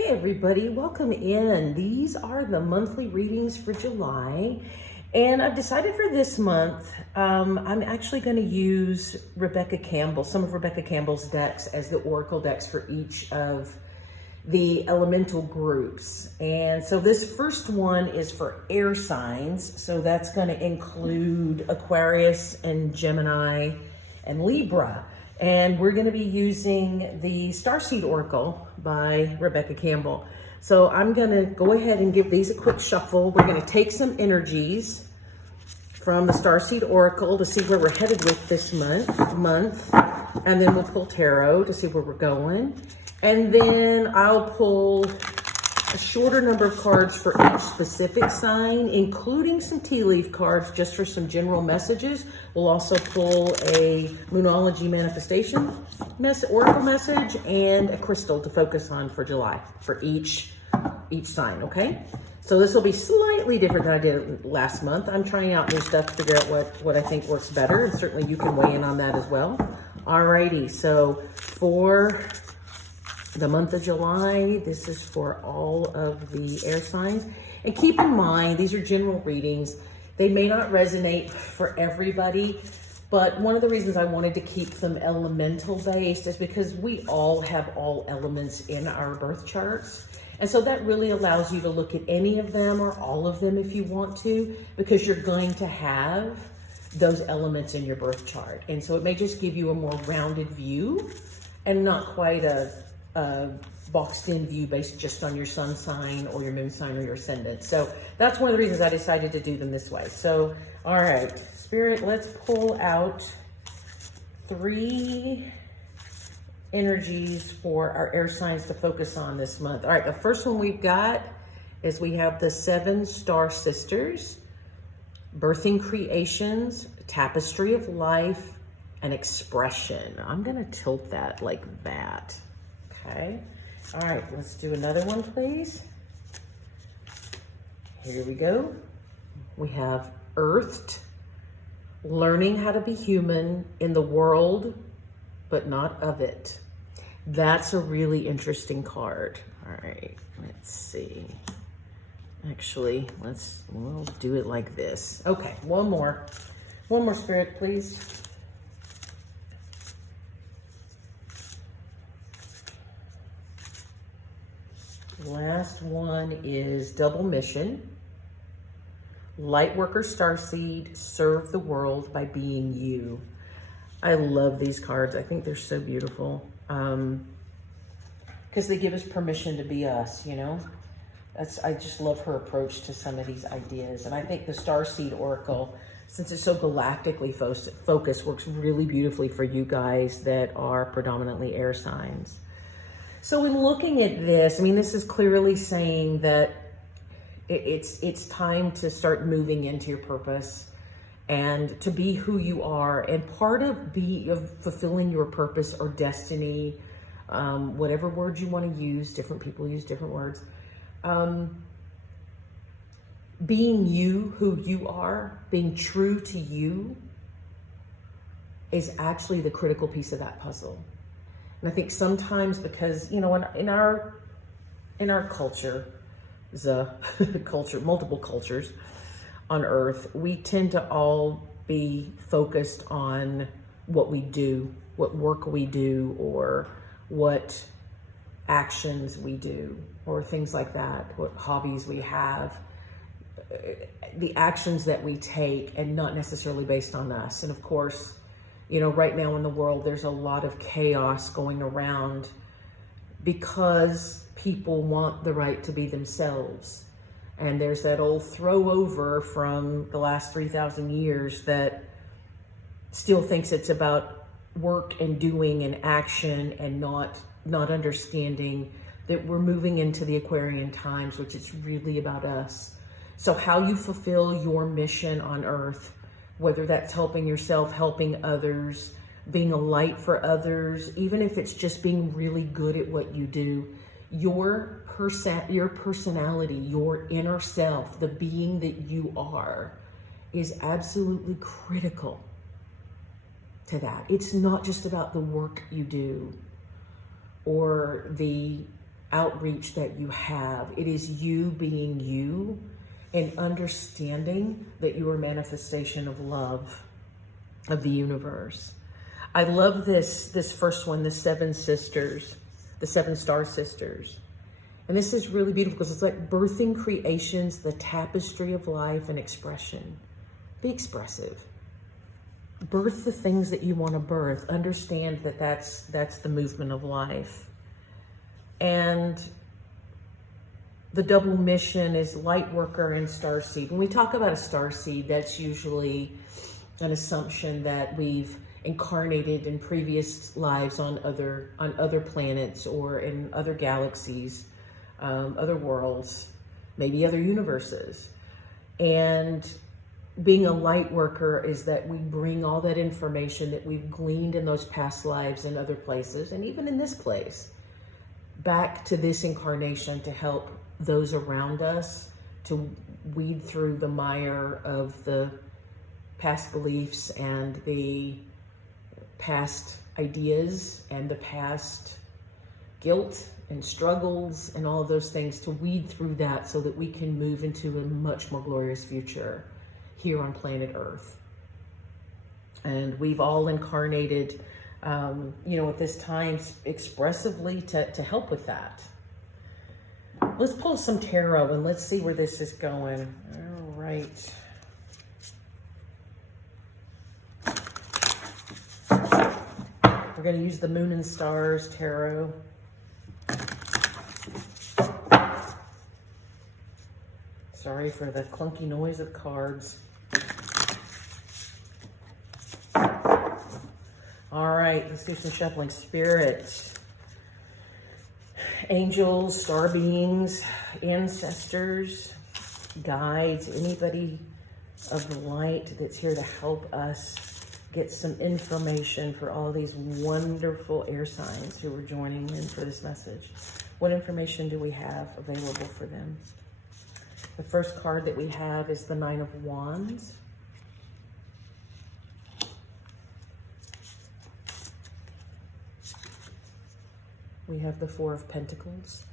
Hey everybody, welcome in. These are the monthly readings for July. And I've decided for this month, I'm actually going to use some of Rebecca Campbell's decks as the oracle decks for each of the elemental groups. And so this first one is for air signs. So that's going to include Aquarius and Gemini and Libra. And we're going to be using the Starseed Oracle by Rebecca Campbell. So I'm going to go ahead and give these a quick shuffle. We're going to take some energies from the Starseed Oracle to see where we're headed with this month. And then we'll pull tarot to see where we're going. And then I'll pull a shorter number of cards for each specific sign, including some tea leaf cards just for some general messages. We'll also pull a Moonology manifestation oracle message and a crystal to focus on for July for each sign, okay? So this will be slightly different than I did last month. I'm trying out new stuff to figure out what I think works better, and certainly you can weigh in on that as well. Alrighty, so for the month of July, this is for all of the air signs. And keep in mind, these are general readings. They may not resonate for everybody, but one of the reasons I wanted to keep them elemental based is because we all have all elements in our birth charts. And so that really allows you to look at any of them or all of them if you want to, because you're going to have those elements in your birth chart. And so it may just give you a more rounded view and not quite a boxed in view based just on your sun sign or your moon sign or your ascendant. So that's one of the reasons I decided to do them this way. So, all right, Spirit, let's pull out 3 energies for our air signs to focus on this month. All right, the first one we've got is we have the 7 star sisters, birthing creations, tapestry of life, and expression. I'm gonna tilt that like that. Okay, all right, let's do another one, please. Here we go. We have earthed, learning how to be human in the world, but not of it. That's a really interesting card. All right, let's see. Actually, we'll do it like this. Okay, one more Spirit, please. Last one is double mission. Lightworker Starseed, serve the world by being you. I love these cards. I think they're so beautiful because they give us permission to be us, you know? I just love her approach to some of these ideas. And I think the Starseed Oracle, since it's so galactically focused, works really beautifully for you guys that are predominantly air signs. So in looking at this, I mean, this is clearly saying that it's time to start moving into your purpose and to be who you are. And part of fulfilling your purpose or destiny, whatever words you want to use, different people use different words, being you, who you are, being true to you is actually the critical piece of that puzzle. And I think sometimes because, you know, in our culture, multiple cultures on Earth, we tend to all be focused on what we do, what work we do, or what actions we do, or things like that, what hobbies we have, the actions that we take, and not necessarily based on us. And of course, you know, right now in the world, there's a lot of chaos going around because people want the right to be themselves. And there's that old throw over from the last 3,000 years that still thinks it's about work and doing and action and not understanding that we're moving into the Aquarian times, which is really about us. So how you fulfill your mission on Earth, whether that's helping yourself, helping others, being a light for others, even if it's just being really good at what you do, your personality, your inner self, the being that you are, is absolutely critical to that. It's not just about the work you do or the outreach that you have. It is you being you and understanding that you are a manifestation of love of the universe. I love this first one, the seven sisters, the seven star sisters. And this is really beautiful because it's like birthing creations, the tapestry of life and expression. Be expressive. Birth the things that you want to birth. Understand that that's the movement of life. And the double mission is light worker and starseed. When we talk about a starseed, that's usually an assumption that we've incarnated in previous lives on other planets or in other galaxies, other worlds, maybe other universes. And being a light worker is that we bring all that information that we've gleaned in those past lives in other places, and even in this place, back to this incarnation to help those around us to weed through the mire of the past beliefs and the past ideas and the past guilt and struggles and all of those things, to weed through that so that we can move into a much more glorious future here on planet Earth. And we've all incarnated, at this time expressively to help with that. Let's pull some tarot and let's see where this is going. All right. We're going to use the Moon and Stars Tarot. Sorry for the clunky noise of cards. All right, let's do some shuffling. Spirit, angels, star beings, ancestors, guides, anybody of the light that's here to help us get some information for all these wonderful air signs who are joining in for this message. What information do we have available for them? The first card that we have is the Nine of Wands. We have the Four of Pentacles.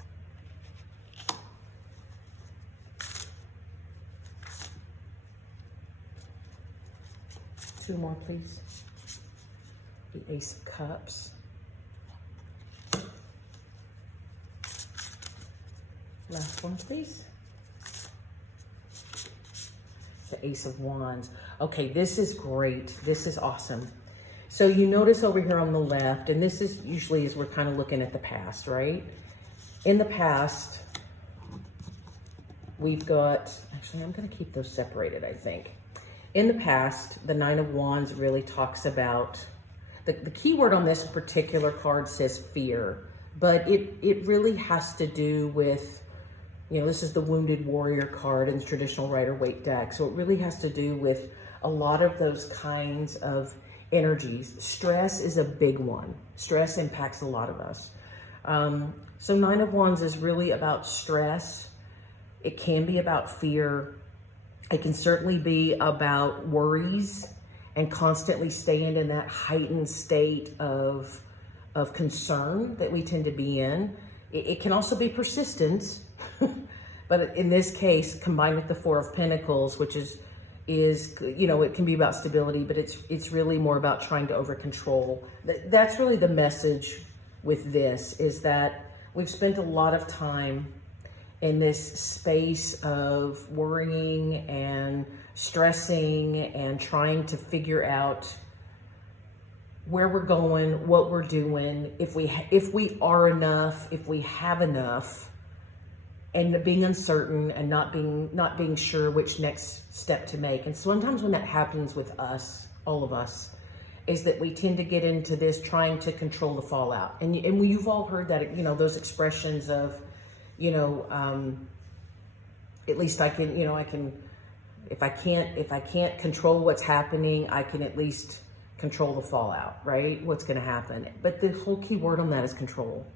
Two more, please. The Ace of Cups. Last one, please. The Ace of Wands. Okay, this is great. This is awesome. So you notice over here on the left, and this is usually as we're kind of looking at the past, right? In the past, we've got, actually, I'm going to keep those separated, I think. In the past, the Nine of Wands really talks about, the key word on this particular card says fear, but it really has to do with, this is the Wounded Warrior card in the traditional Rider-Waite deck. So it really has to do with a lot of those kinds of energies. Stress is a big one. Stress impacts a lot of us. So Nine of Wands is really about stress. It can be about fear. It can certainly be about worries and constantly staying in that heightened state of concern that we tend to be in. It can also be persistence, but in this case, combined with the Four of Pentacles, which is it can be about stability, but it's really more about trying to over control. That's really the message with this, is that we've spent a lot of time in this space of worrying and stressing and trying to figure out where we're going, what we're doing, if we are enough, if we have enough, and being uncertain and not being sure which next step to make. And sometimes when that happens with us, all of us, is that we tend to get into this trying to control the fallout. And you've all heard that, those expressions of, at least I can, if I can't control what's happening, I can at least control the fallout, right? What's going to happen. But the whole key word on that is control.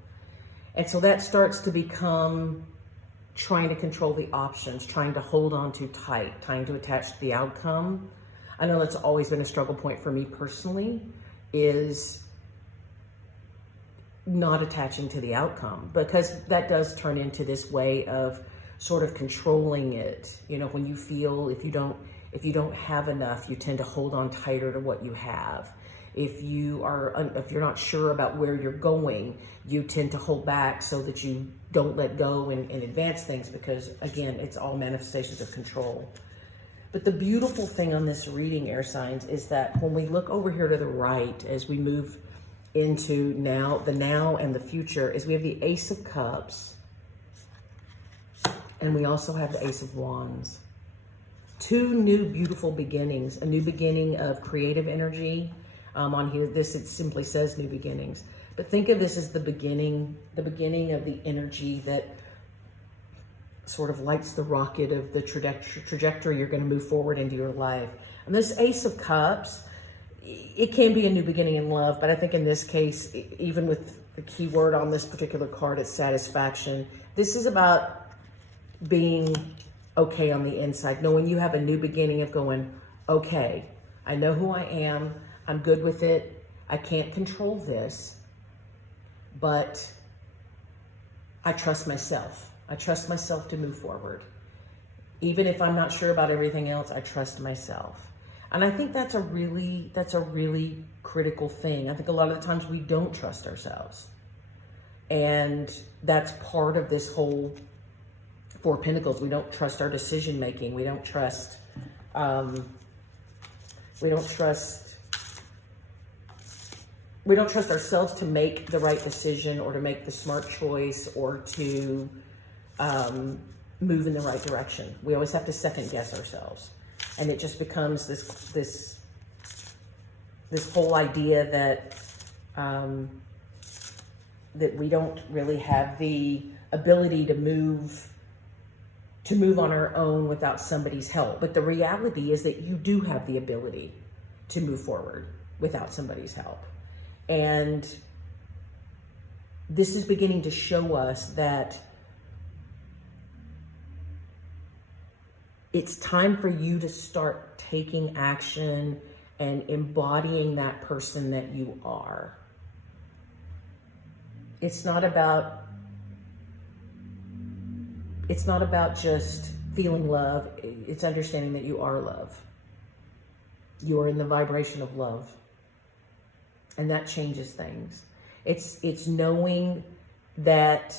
And so that starts to become trying to control the options, trying to hold on too tight, trying to attach to the outcome. I know that's always been a struggle point for me personally, is not attaching to the outcome, because that does turn into this way of sort of controlling it. You know, when you feel if you don't have enough, you tend to hold on tighter to what you have. If you're not sure about where you're going, you tend to hold back so that you don't let go and advance things, because again, it's all manifestations of control. But the beautiful thing on this reading, air signs, is that when we look over here to the right, as we move into the now and the future, is we have the Ace of Cups, and we also have the Ace of Wands. Two new beautiful beginnings, a new beginning of creative energy. On here, it simply says new beginnings. But think of this as the beginning of the energy that sort of lights the rocket of the trajectory you're going to move forward into your life. And this Ace of Cups, it can be a new beginning in love, but I think in this case, even with the key word on this particular card, it's satisfaction. This is about being okay on the inside, knowing you have a new beginning of going, okay, I know who I am, I'm good with it, I can't control this, but I trust myself. I trust myself to move forward. Even if I'm not sure about everything else, I trust myself. And I think that's a really critical thing. I think a lot of the times we don't trust ourselves. And that's part of this whole Four of Pentacles. We don't trust our decision making. We don't trust ourselves to make the right decision, or to make the smart choice, or to move in the right direction. We always have to second guess ourselves. And it just becomes this whole idea that that we don't really have the ability to move on our own without somebody's help. But the reality is that you do have the ability to move forward without somebody's help. And this is beginning to show us that it's time for you to start taking action and embodying that person that you are. It's not about just feeling love. It's understanding that you are love. You are in the vibration of love. And that changes things. It's knowing that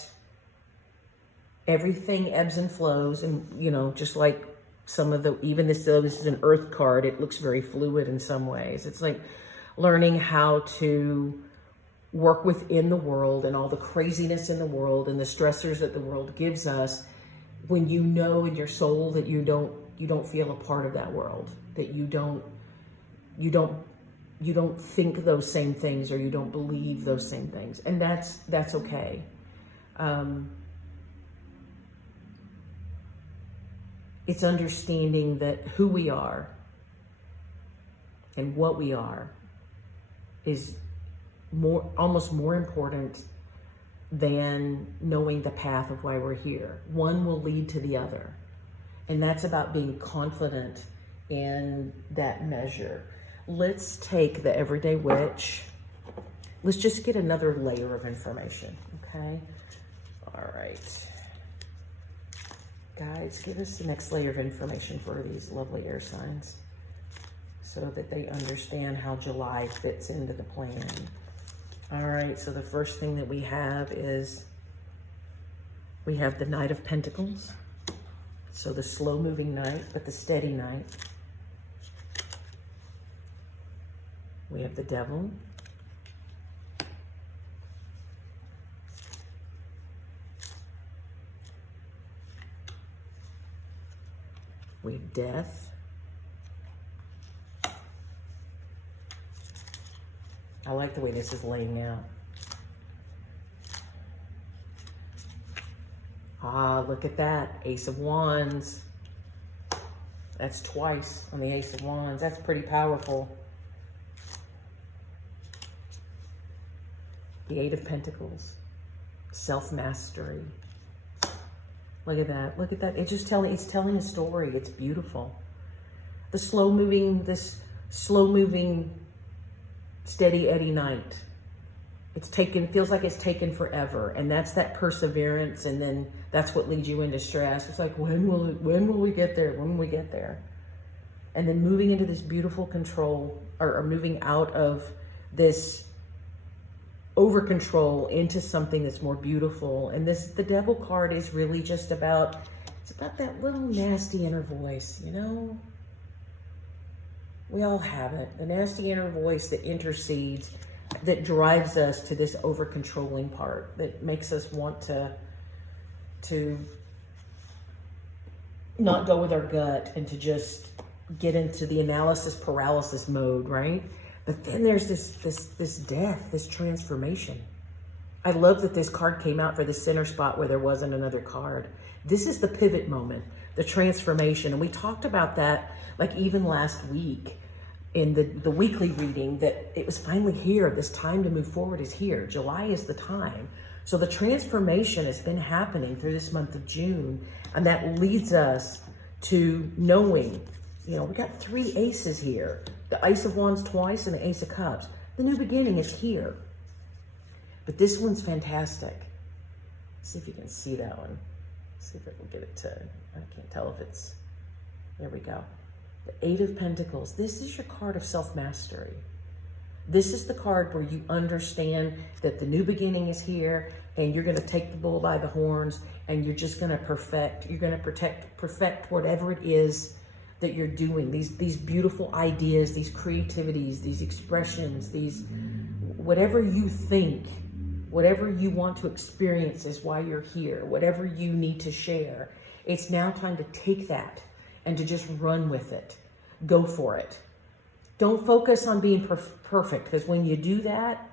everything ebbs and flows, and you know, just like some of the, even this is an earth card, it looks very fluid in some ways. It's like learning how to work within the world and all the craziness in the world and the stressors that the world gives us, when you know in your soul that you don't feel a part of that world, that you don't think those same things, or you don't believe those same things. And that's okay. It's understanding that who we are and what we are is almost more important than knowing the path of why we're here. One will lead to the other. And that's about being confident in that measure. Let's take the Everyday Witch. Let's just get another layer of information, okay? All right. Guys, give us the next layer of information for these lovely air signs so that they understand how July fits into the plan. All right, so the first thing that we have is we have the Knight of Pentacles. So the slow-moving knight, but the steady knight. We have the Devil. We have Death. I like the way this is laying out. Ah, look at that. Ace of Wands. That's twice on the Ace of Wands. That's pretty powerful. The Eight of Pentacles. Self-mastery. Look at that. Look at that. It's telling a story. It's beautiful. This slow-moving, steady Eddie knight. feels like it's taken forever. And that's that perseverance. And then that's what leads you into stress. It's like, when will we get there? When will we get there? And then moving into this beautiful control, or moving out of this over control into something that's more beautiful. And the Devil card is really just about, it's about that little nasty inner voice, you know? We all have it. The nasty inner voice that intercedes, that drives us to this over controlling part, that makes us want to not go with our gut and to just get into the analysis paralysis mode, right? But then there's this death, this transformation. I love that this card came out for the center spot where there wasn't another card. This is the pivot moment, the transformation. And we talked about that like even last week in the weekly reading, that it was finally here. This time to move forward is here. July is the time. So the transformation has been happening through this month of June. And that leads us to knowing, you know, we got 3 aces here. The Ace of Wands twice and the Ace of Cups. The new beginning is here. But this one's fantastic. Let's see if you can see that one. See if it will get it to, I can't tell if it's, there we go. The 8 of Pentacles. This is your card of self-mastery. This is the card where you understand that the new beginning is here, and you're going to take the bull by the horns, and you're just going to perfect, you're going to perfect whatever it is that you're doing. These beautiful ideas, these creativities, these expressions, these, whatever you think, whatever you want to experience is why you're here, whatever you need to share. It's now time to take that and to just run with it. Go for it. Don't focus on being perfect, because when you do that,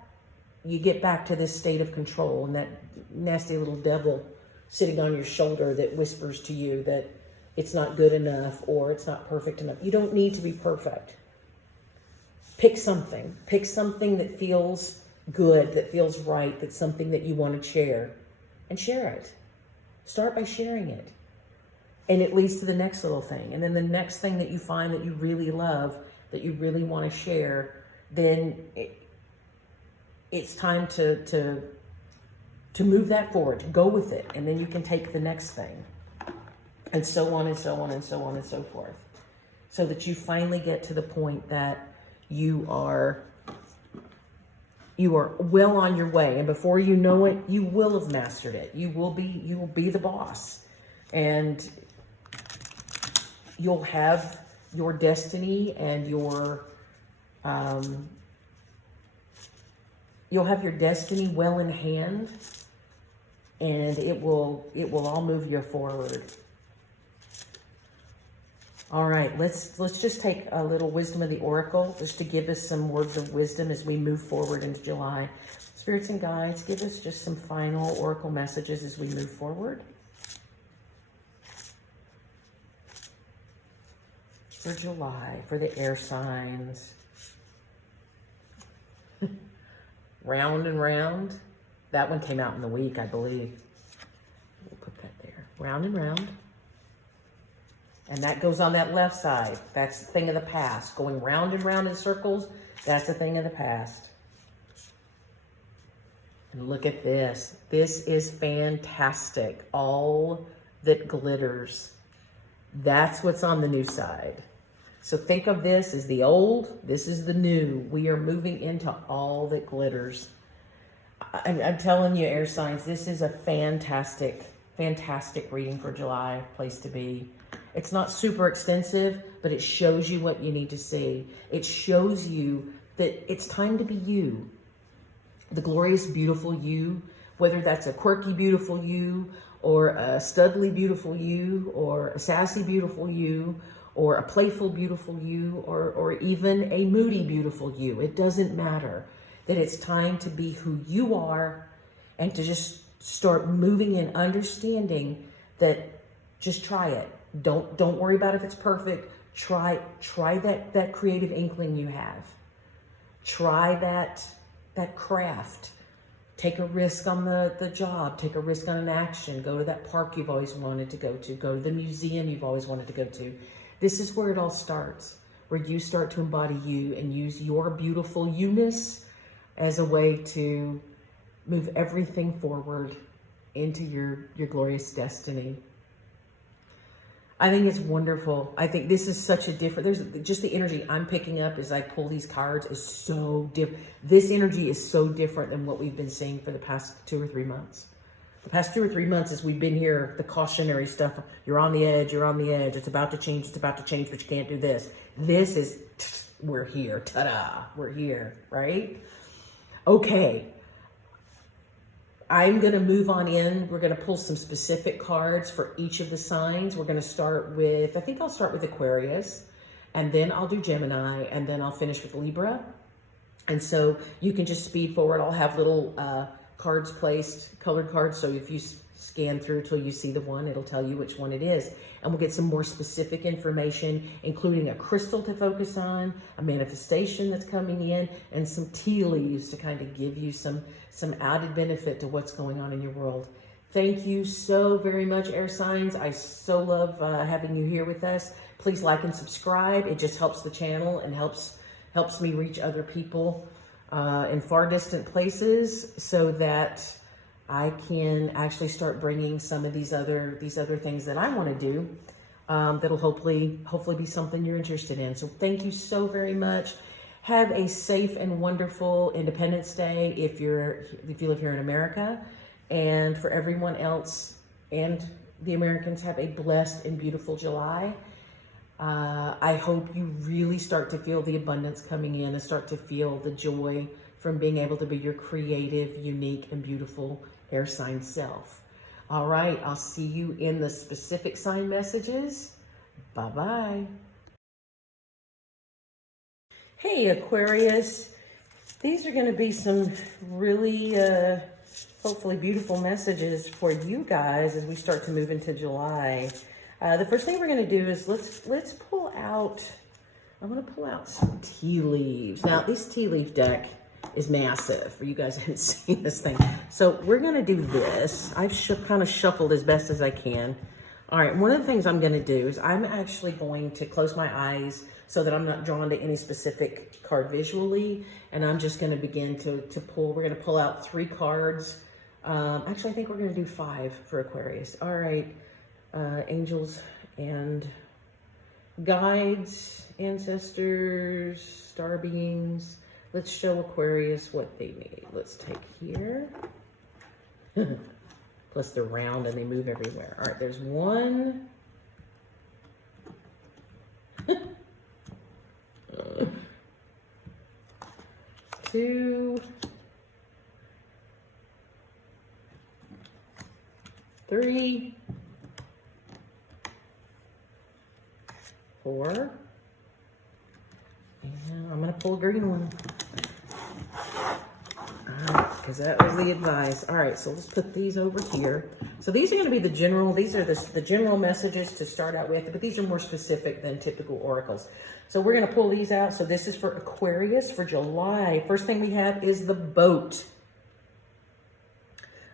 you get back to this state of control and that nasty little devil sitting on your shoulder that whispers to you that it's not good enough or it's not perfect enough. You don't need to be perfect. Pick something. Pick something that feels good, that feels right, that's something that you want to share, and share it. Start by sharing it. And it leads to the next little thing. And then the next thing that you find that you really love, that you really want to share, then it's time to move that forward, to go with it. And then you can take the next thing. And so on and so on and so on and so forth. So that you finally get to the point that you are well on your way. And before you know it, you will have mastered it. You will be the boss. And you'll have your destiny and you'll have your destiny well in hand, and it will all move you forward. All right, let's just take a little wisdom of the oracle, just to give us some words of wisdom as we move forward into July. Spirits and guides, give us just some final oracle messages as we move forward. For July, for the air signs. Round and round. That one came out in the week, I believe. We'll put that there. Round and round. And that goes on that left side. That's the thing of the past. Going round and round in circles, that's the thing of the past. And look at this. This is fantastic. All that glitters. That's what's on the new side. So think of this as the old, this is the new. We are moving into all that glitters. I'm telling you, air signs, this is a fantastic, fantastic reading for July, place to be. It's not super extensive, but it shows you what you need to see. It shows you that it's time to be you. The glorious, beautiful you, whether that's a quirky, beautiful you, or a studly, beautiful you, or a sassy, beautiful you, or a playful, beautiful you, or even a moody, beautiful you. It doesn't matter. That it's time to be who you are and to just start moving and understanding that just try it. Don't worry about if it's perfect. Try that creative inkling you have. Try that craft. Take a risk on the job. Take a risk on an action. Go to that park you've always wanted to go to. Go to the museum you've always wanted to go to. This is where it all starts, where you start to embody you and use your beautiful you-ness as a way to Move everything forward into your glorious destiny. I think it's wonderful. I think this is such a different, there's just the energy I'm picking up as I pull these cards is so different. This energy is so different than what we've been seeing for the past 2 or 3 months. The past 2 or 3 months as we've been here, the cautionary stuff, you're on the edge, it's about to change, but you can't do this. This is, we're here, ta-da, we're here, right? Okay. I'm going to move on in. We're going to pull some specific cards for each of the signs. We're going to start with, I think I'll start with Aquarius, and then I'll do Gemini, and then I'll finish with Libra. And so you can just speed forward. I'll have little cards placed, colored cards. So if you scan through till you see the one, it'll tell you which one it is. And we'll get some more specific information, including a crystal to focus on, a manifestation that's coming in, and some tea leaves to kind of give you some added benefit to what's going on in your world. Thank you so very much, air signs. I so love having you here with us. Please like and subscribe. It just helps the channel and helps me reach other people in far distant places, so that I can actually start bringing some of these other things that I want to do. That'll hopefully be something you're interested in. So thank you so very much. Have a safe and wonderful Independence Day if you live here in America. And for everyone else and the Americans, have a blessed and beautiful July. I hope you really start to feel the abundance coming in and start to feel the joy from being able to be your creative, unique, and beautiful air sign self. All right, I'll see you in the specific sign messages. Bye-bye. Hey, Aquarius. These are going to be some really, hopefully beautiful messages for you guys as we start to move into July. The first thing we're going to do is let's pull out, I'm going to pull out some tea leaves. Now, this tea leaf deck is massive. You guys haven't seen this thing. So we're going to do this. I've kind of shuffled as best as I can. All right, one of the things I'm going to do is I'm actually going to close my eyes so that I'm not drawn to any specific card visually. And I'm just going to begin to pull. We're going to pull out 3 cards. Actually, I think we're going to do 5 for Aquarius. All right. Angels and guides, ancestors, star beings. Let's show Aquarius what they need. Let's take here. Plus they're round and they move everywhere. All right, there's 1. 2. 3. 4. And I'm going to pull a green one. Because that was the advice. All right, so let's put these over here. So these are going to be the general, these are the general messages to start out with, but these are more specific than typical oracles. So we're going to pull these out. So this is for Aquarius for July. First thing we have is the boat.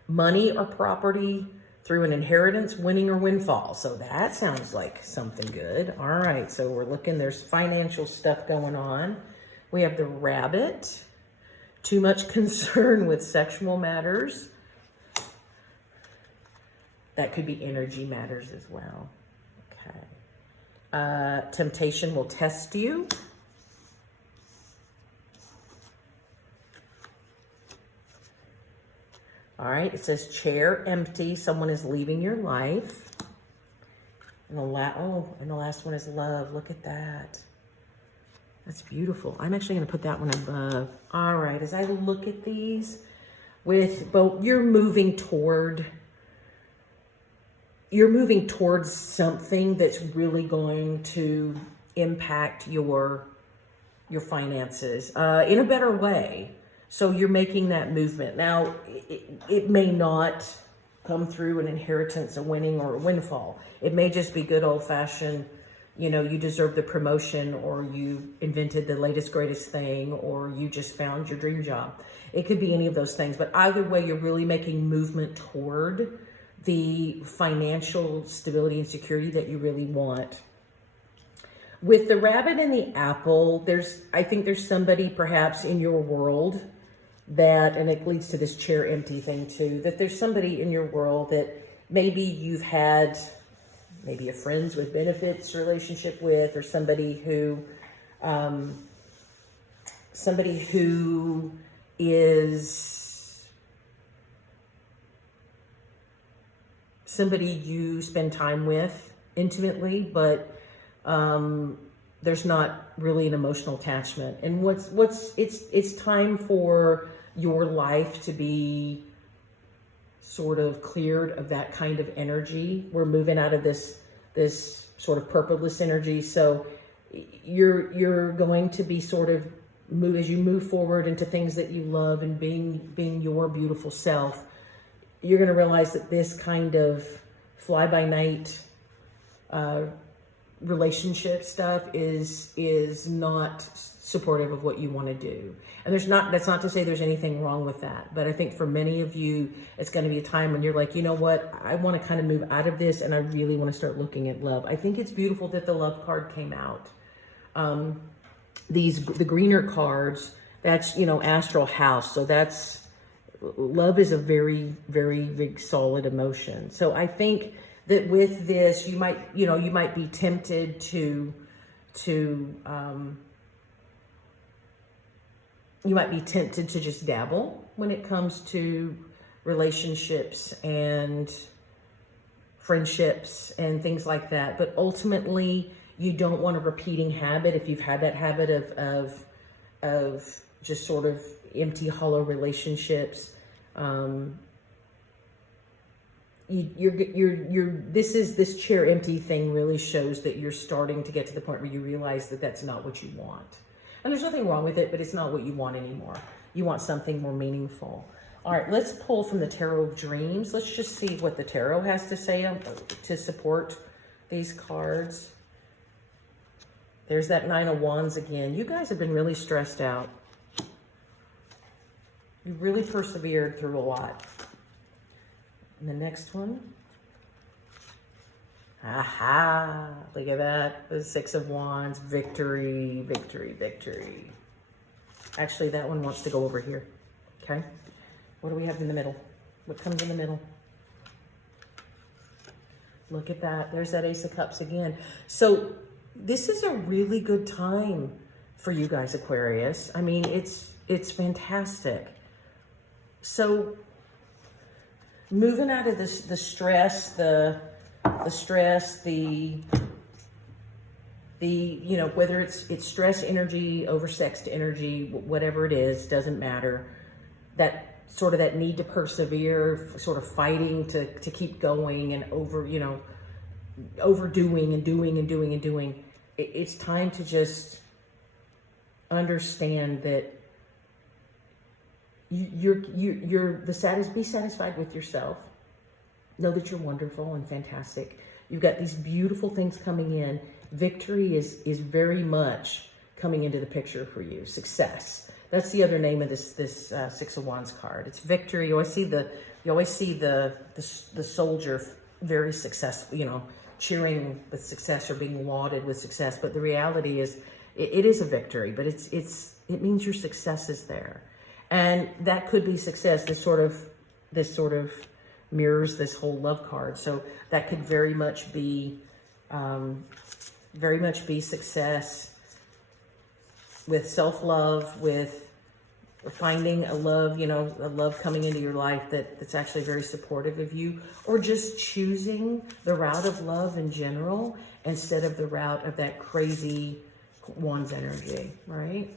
Money or property through an inheritance, winning or windfall. So that sounds like something good. All right, so we're looking, there's financial stuff going on. We have the rabbit. Too much concern with sexual matters. That could be energy matters as well. Okay. Temptation will test you. All right, it says chair empty. Someone is leaving your life. And the last one is love. Look at that. That's beautiful. I'm actually going to put that one above. All right, as I look at these, you're moving towards something that's really going to impact your finances in a better way. So you're making that movement. Now, it may not come through an inheritance, a winning, or a windfall. It may just be good old-fashioned, you deserve the promotion, or you invented the latest, greatest thing, or you just found your dream job. It could be any of those things. But either way, you're really making movement toward the financial stability and security that you really want. With the rabbit and the apple, I think there's somebody perhaps in your world that, and it leads to this chair empty thing too, that there's somebody in your world that maybe you've had maybe a friends with benefits relationship with, or somebody who is somebody you spend time with intimately, but there's not really an emotional attachment. And it's time for your life to be sort of cleared of that kind of energy. We're moving out of this sort of purposeless energy. So you're going to be sort of as you move forward into things that you love and being your beautiful self, you're going to realize that this kind of fly by night relationship stuff is not supportive of what you want to do. And that's not to say there's anything wrong with that, but I think for many of you, it's going to be a time when you're like, you know what, I want to kind of move out of this, and I really want to start looking at love. I think it's beautiful that the love card came out. The greener cards, that's, astral house. So love is a very, very big, solid emotion. So I think that with this, you might be tempted to just dabble when it comes to relationships and friendships and things like that. But ultimately, you don't want a repeating habit. If you've had that habit of just sort of empty, hollow relationships, this chair empty thing really shows that you're starting to get to the point where you realize that that's not what you want. And there's nothing wrong with it, but it's not what you want anymore. You want something more meaningful. All right, let's pull from the Tarot of Dreams. Let's just see what the Tarot has to say to support these cards. There's that Nine of Wands again. You guys have been really stressed out. You really persevered through a lot. And the next one. Aha, look at that. The Six of Wands, victory, victory, victory. Actually, that one wants to go over here, okay? What do we have in the middle? What comes in the middle? Look at that. There's that Ace of Cups again. So this is a really good time for you guys, Aquarius. I mean, it's fantastic. So moving out of this, the stress, the whether it's stress energy, oversexed energy, whatever it is, doesn't matter. That sort of that need to persevere, sort of fighting to keep going and overdoing and doing. It's time to just understand that be satisfied with yourself. Know that you're wonderful and fantastic. You've got these beautiful things coming in. Victory is very much coming into the picture for you. Success. That's the other name of this Six of Wands card. It's victory. You always see the soldier very successful, cheering with success or being lauded with success. But the reality is, it is a victory. But it means your success is there, and that could be success. This sort of mirrors this whole love card. So that could very much be success with self-love, with finding a love, a love coming into your life that's actually very supportive of you, or just choosing the route of love in general instead of the route of that crazy Wands energy, right?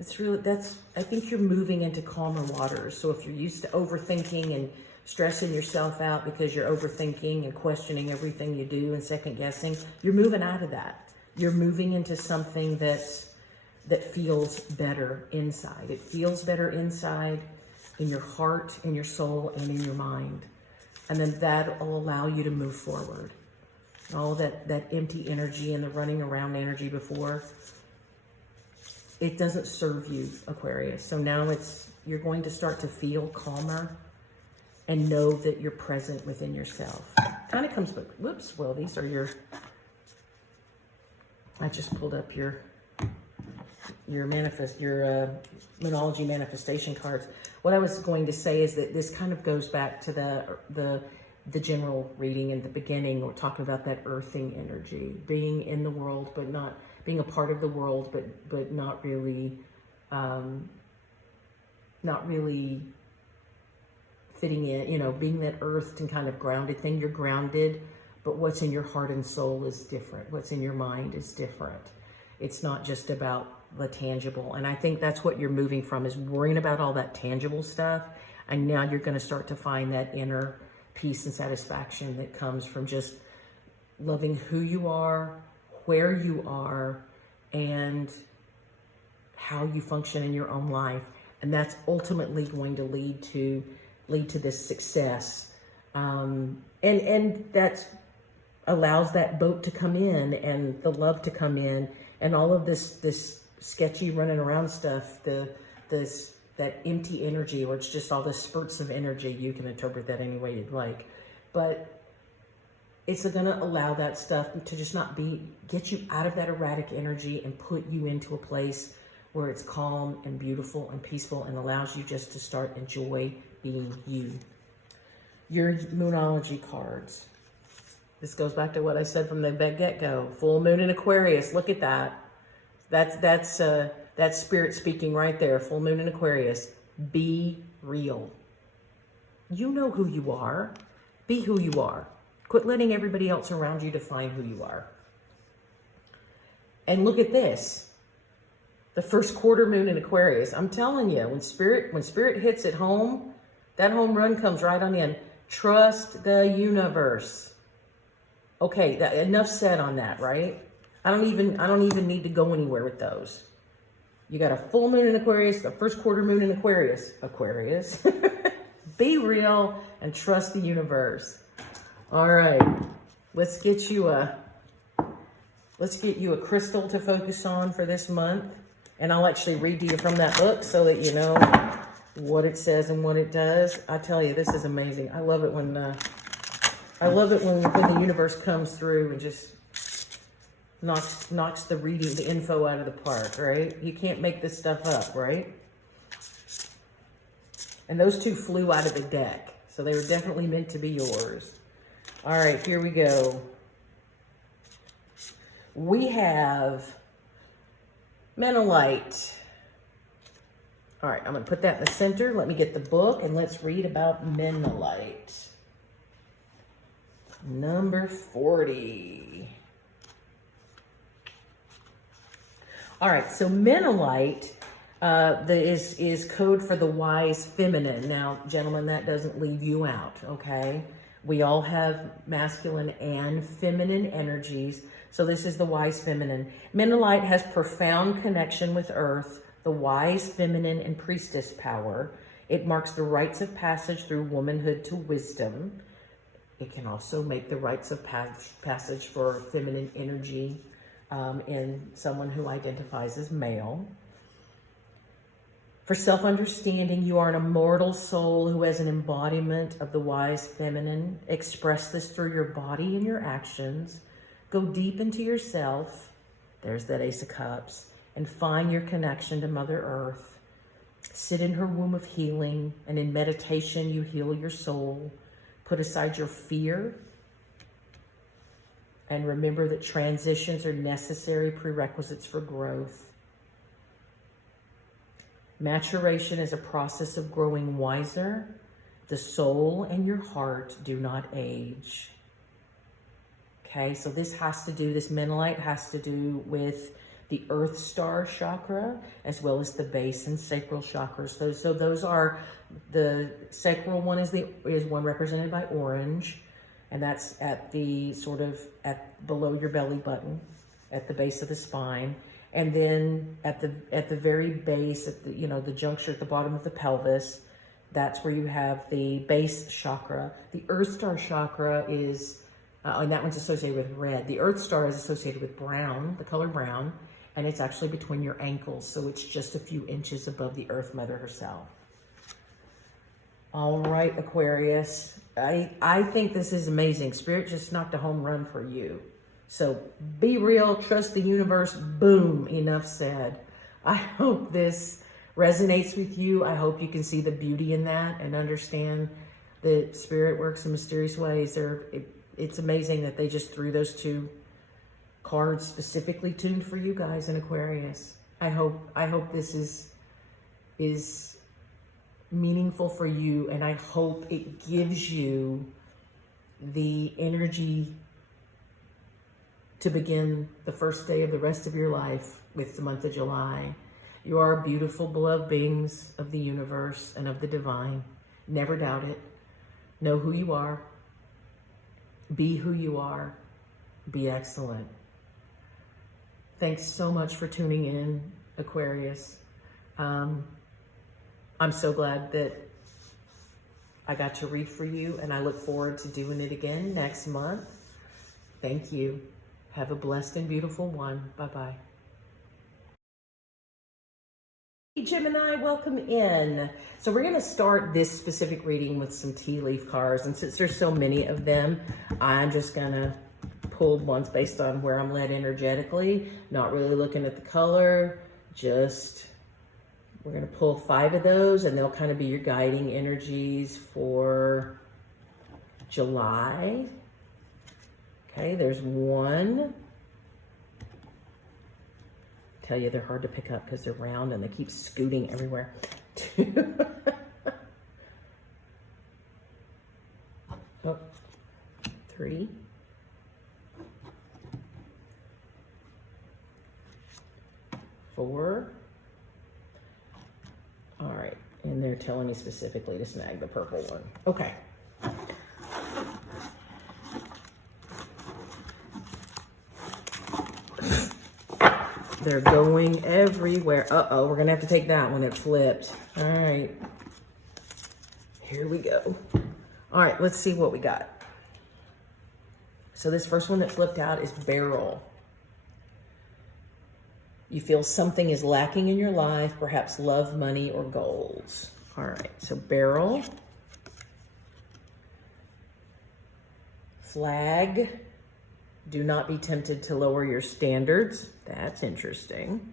I think you're moving into calmer waters. So if you're used to overthinking and stressing yourself out because you're overthinking and questioning everything you do and second guessing, you're moving out of that. You're moving into something that feels better inside. It feels better inside in your heart, in your soul, and in your mind. And then that will allow you to move forward. All that empty energy and the running around energy before, it doesn't serve you, Aquarius. So now you're going to start to feel calmer and know that you're present within yourself. Kind of comes, whoops, well, these are I just pulled up your Moonology manifestation cards. What I was going to say is that this kind of goes back to the general reading in the beginning. We're talking about that earthing energy, being in the world, but not being a part of the world, but not really fitting in, you know, being that earthed and kind of grounded thing. You're grounded, but what's in your heart and soul is different. What's in your mind is different. It's not just about the tangible. And I think that's what you're moving from, is worrying about all that tangible stuff. And now you're going to start to find that inner peace and satisfaction that comes from just loving who you are, where you are, and how you function in your own life. And that's ultimately going to lead to this success. And that allows that boat to come in and the love to come in, and all of this sketchy running around stuff, that empty energy, or it's just all the spurts of energy. You can interpret that any way you'd like, but it's going to allow that stuff to just get you out of that erratic energy and put you into a place where it's calm and beautiful and peaceful, and allows you just to start enjoy being you. Your Moonology cards. This goes back to what I said from the get-go. Full moon in Aquarius. Look at that. That's spirit speaking right there. Full moon in Aquarius. Be real. You know who you are. Be who you are. Quit letting everybody else around you define who you are. And look at this. The first quarter moon in Aquarius. I'm telling you, when spirit hits it home, that home run comes right on in. Trust the universe. Okay, enough said on that, right? I don't even need to go anywhere with those. You got a full moon in Aquarius, the first quarter moon in Aquarius. Be real and trust the universe. All right, let's get you a crystal to focus on for this month, and I'll actually read to you from that book so that you know what it says and what it does. I tell you, this is amazing. I love it when the universe comes through and just knocks the reading, the info out of the park, right? You can't make this stuff up, right? And those two flew out of the deck, so they were definitely meant to be yours. All right, here we go. We have Moonology. All right, I'm going to put that in the center. Let me get the book, and let's read about Moonology. Number 40. All right, so Moonology is code for the wise feminine. Now, gentlemen, that doesn't leave you out, okay? We all have masculine and feminine energies, so this is the wise feminine. Moonology has profound connection with Earth, the wise feminine and priestess power. It marks the rites of passage through womanhood to wisdom. It can also make the rites of passage for feminine energy in someone who identifies as male. For self-understanding, you are an immortal soul who has an embodiment of the wise feminine. Express this through your body and your actions. Go deep into yourself. There's that Ace of Cups. And find your connection to Mother Earth. Sit in her womb of healing, and in meditation you heal your soul. Put aside your fear, and remember that transitions are necessary prerequisites for growth. Maturation is a process of growing wiser. The soul and your heart do not age. Okay, so this Moonology has to do with the Earth Star chakra, as well as the base and sacral chakras. So those are, the sacral one is one represented by orange, and that's at the below your belly button, at the base of the spine, and then at the very base, at the juncture at the bottom of the pelvis, that's where you have the base chakra. The Earth Star chakra is, and that one's associated with red. The Earth Star is associated with brown, the color brown, and it's actually between your ankles, so it's just a few inches above the Earth Mother herself. All right, Aquarius. I think this is amazing. Spirit just knocked a home run for you. So be real, trust the universe, boom, enough said. I hope this resonates with you. I hope you can see the beauty in that and understand that spirit works in mysterious ways. It's amazing that they just threw those two cards specifically tuned for you guys in Aquarius. I hope this is meaningful for you, and I hope it gives you the energy to begin the first day of the rest of your life with the month of July. You are beautiful, beloved beings of the universe and of the divine. Never doubt it. Know who you are. Be who you are. Be excellent. Thanks so much for tuning in, Aquarius. I'm so glad that I got to read for you, and I look forward to doing it again next month. Thank you. Have a blessed and beautiful one. Bye-bye. Hey, Gemini, welcome in. So we're going to start this specific reading with some tea leaf cards. And since there's so many of them, I'm just going to pull ones based on where I'm led energetically. Not really looking at the color. Just, we're going to pull 5 of those, and they'll kind of be your guiding energies for July. Okay, there's 1. Tell you they're hard to pick up because they're round and they keep scooting everywhere. 2. Oh, 3. 4. All right, and they're telling me specifically to snag the purple one. Okay. They're going everywhere. Uh-oh, we're gonna have to take that one. It flipped. All right. Here we go. All right, let's see what we got. So this first one that flipped out is barrel. You feel something is lacking in your life, perhaps love, money, or goals. All right, so barrel. Flag. Do not be tempted to lower your standards. That's interesting.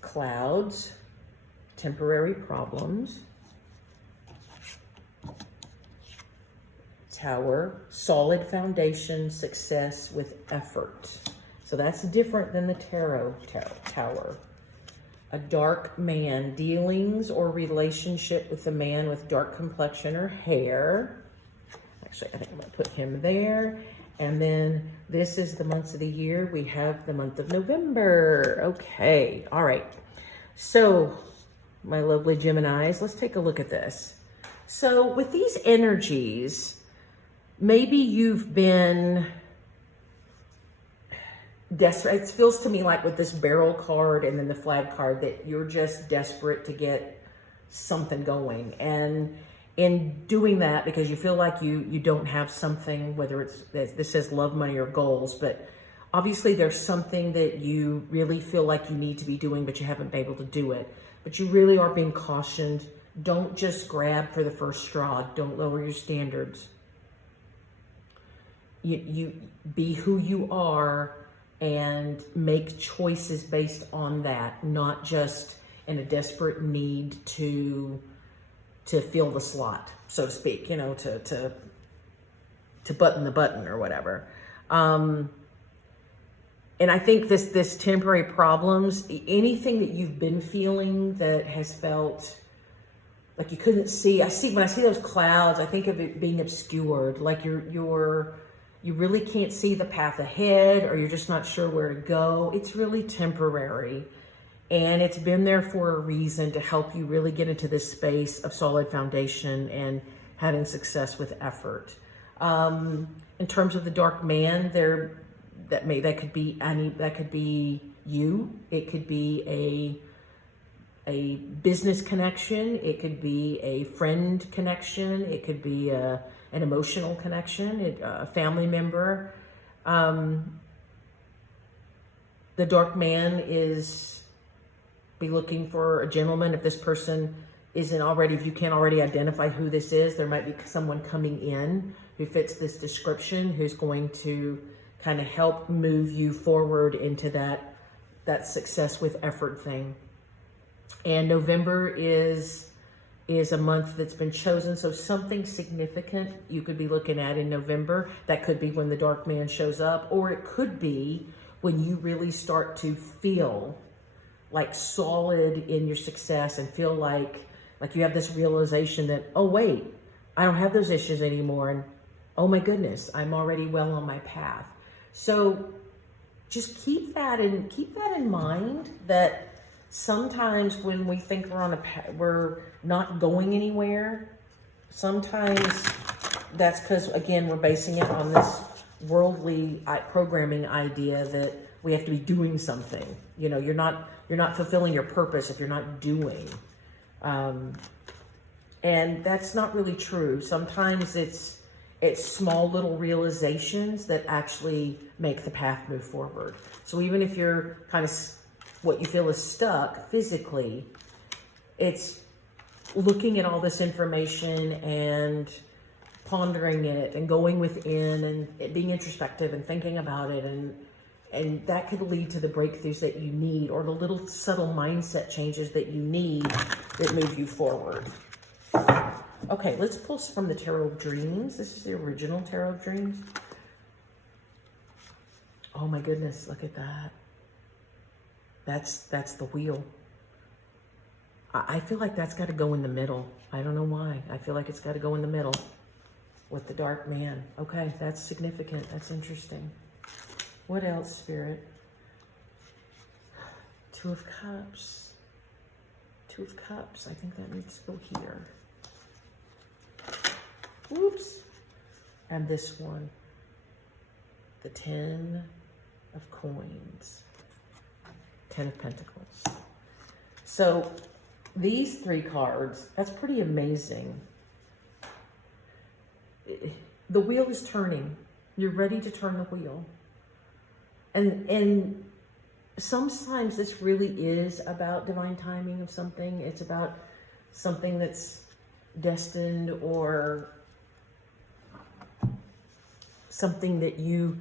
Clouds, temporary problems. Tower, solid foundation, success with effort. So that's different than the tarot tower. A dark man, dealings or relationship with a man with dark complexion or hair. Actually, I think I'm gonna put him there. And then this is the months of the year. We have the month of November. Okay, all right. So my lovely Geminis, let's take a look at this. So with these energies, maybe you've been desperate. It feels to me like with this barrel card and then the flag card that you're just desperate to get something going. And in doing that, because you feel like you don't have something, whether it's, this says love, money, or goals, but obviously there's something that you really feel like you need to be doing, but you haven't been able to do it. But you really are being cautioned. Don't just grab for the first straw. Don't lower your standards. You be who you are and make choices based on that, not just in a desperate need to fill the slot, so to speak, you know, to button the button or whatever. And I think this temporary problems, anything that you've been feeling that has felt like you couldn't see, when I see those clouds, I think of it being obscured, like you really can't see the path ahead, or you're just not sure where to go. It's really temporary. And it's been there for a reason, to help you really get into this space of solid foundation and having success with effort. In terms of the dark man, that could be you. It could be a business connection. It could be a friend connection. It could be an emotional connection, a family member. The dark man be looking for a gentleman. If this person isn't already, if you can't already identify who this is, there might be someone coming in who fits this description, who's going to kind of help move you forward into that success with effort thing. And November is a month that's been chosen. So something significant you could be looking at in November. That could be when the dark man shows up, or it could be when you really start to feel like solid in your success and feel like you have this realization that, oh wait, I don't have those issues anymore. And oh my goodness, I'm already well on my path. So just keep that in mind, that sometimes when we think we're not going anywhere, sometimes that's because, again, we're basing it on this worldly programming idea that we have to be doing something. You know, you're not fulfilling your purpose if you're not doing. And that's not really true. Sometimes it's small little realizations that actually make the path move forward. So even if you're kind of, what you feel is stuck physically, it's looking at all this information and pondering it and going within and being introspective and thinking about it, and that could lead to the breakthroughs that you need, or the little subtle mindset changes that you need that move you forward. Okay, let's pull from the Tarot of Dreams. This is the original Tarot of Dreams. Oh my goodness, look at that. That's the wheel. I feel like that's got to go in the middle. I don't know why. I feel like it's got to go in the middle with the dark man. Okay, that's significant. That's interesting. What else, Spirit? Two of Cups. Two of Cups. I think that needs to go here. Oops. And this one. The 10 of Coins. 10 of Pentacles. So these three cards, that's pretty amazing. The wheel is turning. You're ready to turn the wheel. And sometimes this really is about divine timing of something. It's about something that's destined, or something that you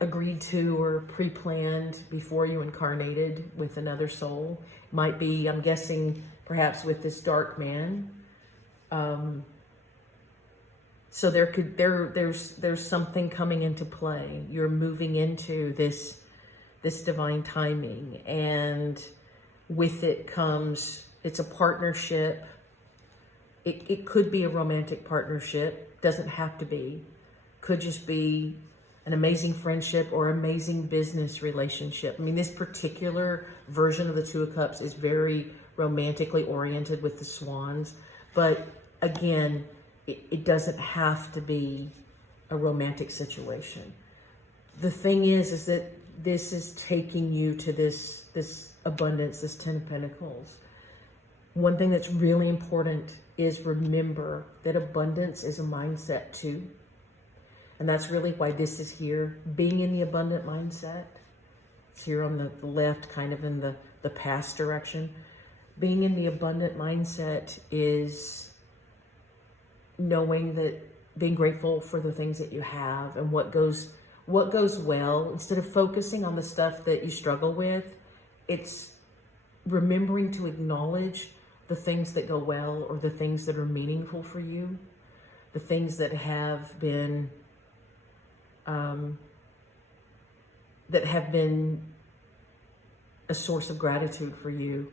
agreed to or pre-planned before you incarnated with another soul. Might be, I'm guessing, perhaps with this dark man. So there's something coming into play. You're moving into this divine timing, and with it comes, it's a partnership. It could be a romantic partnership. Doesn't have to be. Could just be an amazing friendship or amazing business relationship. I mean, this particular version of the Two of Cups is very romantically oriented with the swans, but again, it doesn't have to be a romantic situation. The thing is that this is taking you to this abundance, this 10 of Pentacles. One thing that's really important is remember that abundance is a mindset too. And that's really why this is here. Being in the abundant mindset. It's here on the left, kind of in the past direction. Being in the abundant mindset is knowing that, being grateful for the things that you have and what goes well. Instead of focusing on the stuff that you struggle with, it's remembering to acknowledge the things that go well, or the things that are meaningful for you, the things that have been a source of gratitude for you.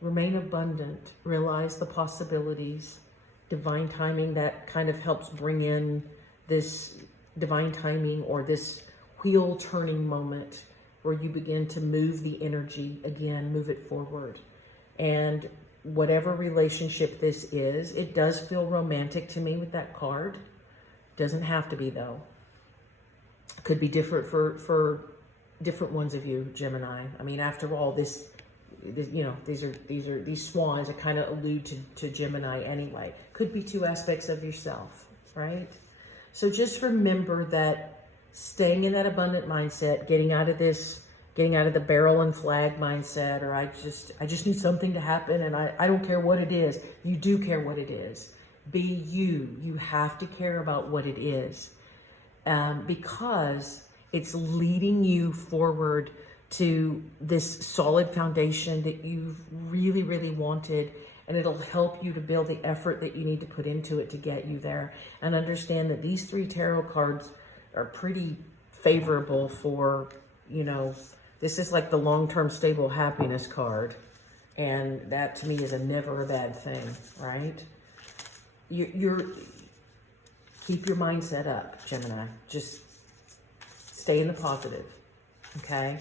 Remain abundant. Realize the possibilities. Divine timing, that kind of helps bring in this divine timing, or this wheel turning moment where you begin to move the energy again, move it forward. And whatever relationship this is, it does feel romantic to me with that card. Doesn't have to be though. Could be different for different ones of you, Gemini. I mean, after all, this you know, these swans are kind of allude to Gemini anyway. Could be two aspects of yourself, right? So just remember that staying in that abundant mindset, getting out of the barrel and flag mindset, or I just need something to happen and I don't care what it is. You do care what it is. Be you. You have to care about what it is. Because It's leading you forward to this solid foundation that you've really, really wanted. And it'll help you to build the effort that you need to put into it to get you there. And understand that these 3 tarot cards are pretty favorable for, you know, this is like the long-term stable happiness card. And that to me is never a bad thing, right? You're keep your mindset up, Gemini. Just stay in the positive, okay?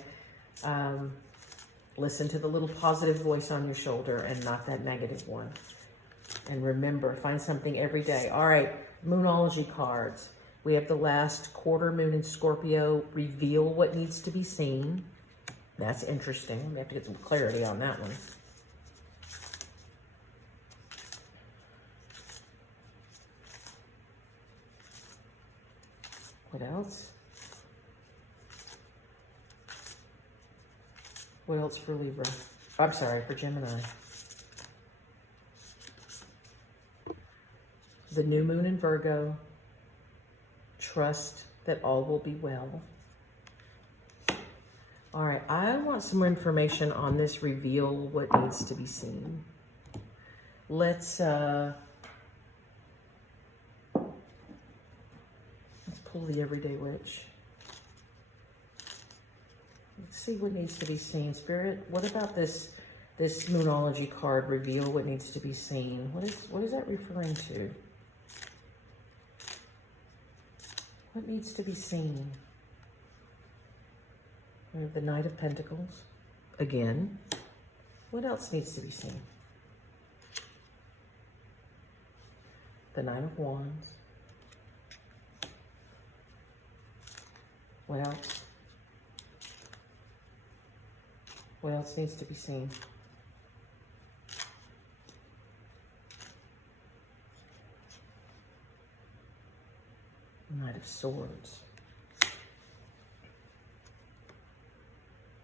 Listen to the little positive voice on your shoulder and not that negative one. And remember, find something every day. All right, Moonology cards. We have the last quarter moon in Scorpio. Reveal what needs to be seen. That's interesting. We have to get some clarity on that one. What else? What else for Libra? I'm sorry, for Gemini. The new moon in Virgo. Trust that all will be well. All right, I want some more information on this reveal what needs to be seen. Let's pull the Everyday Witch. Let's see what needs to be seen. Spirit, what about this Moonology card, reveal what needs to be seen? What is that referring to? What needs to be seen? We have the Knight of Pentacles. Again. What else needs to be seen? The Nine of Wands. What else? What else needs to be seen? Knight of Swords.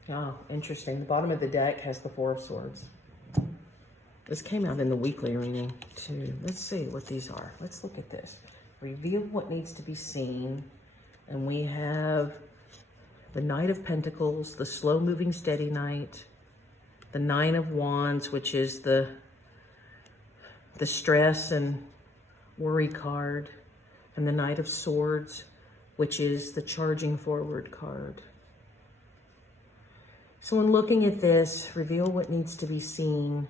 Oh, interesting. The bottom of the deck has the Four of Swords. This came out in the weekly reading too. Let's see what these are. Let's look at this. Reveal what needs to be seen. And we have the Knight of Pentacles, the slow-moving steady knight, the Nine of Wands, which is the stress and worry card, and the Knight of Swords, which is the charging forward card. So in looking at this, reveal what needs to be seen.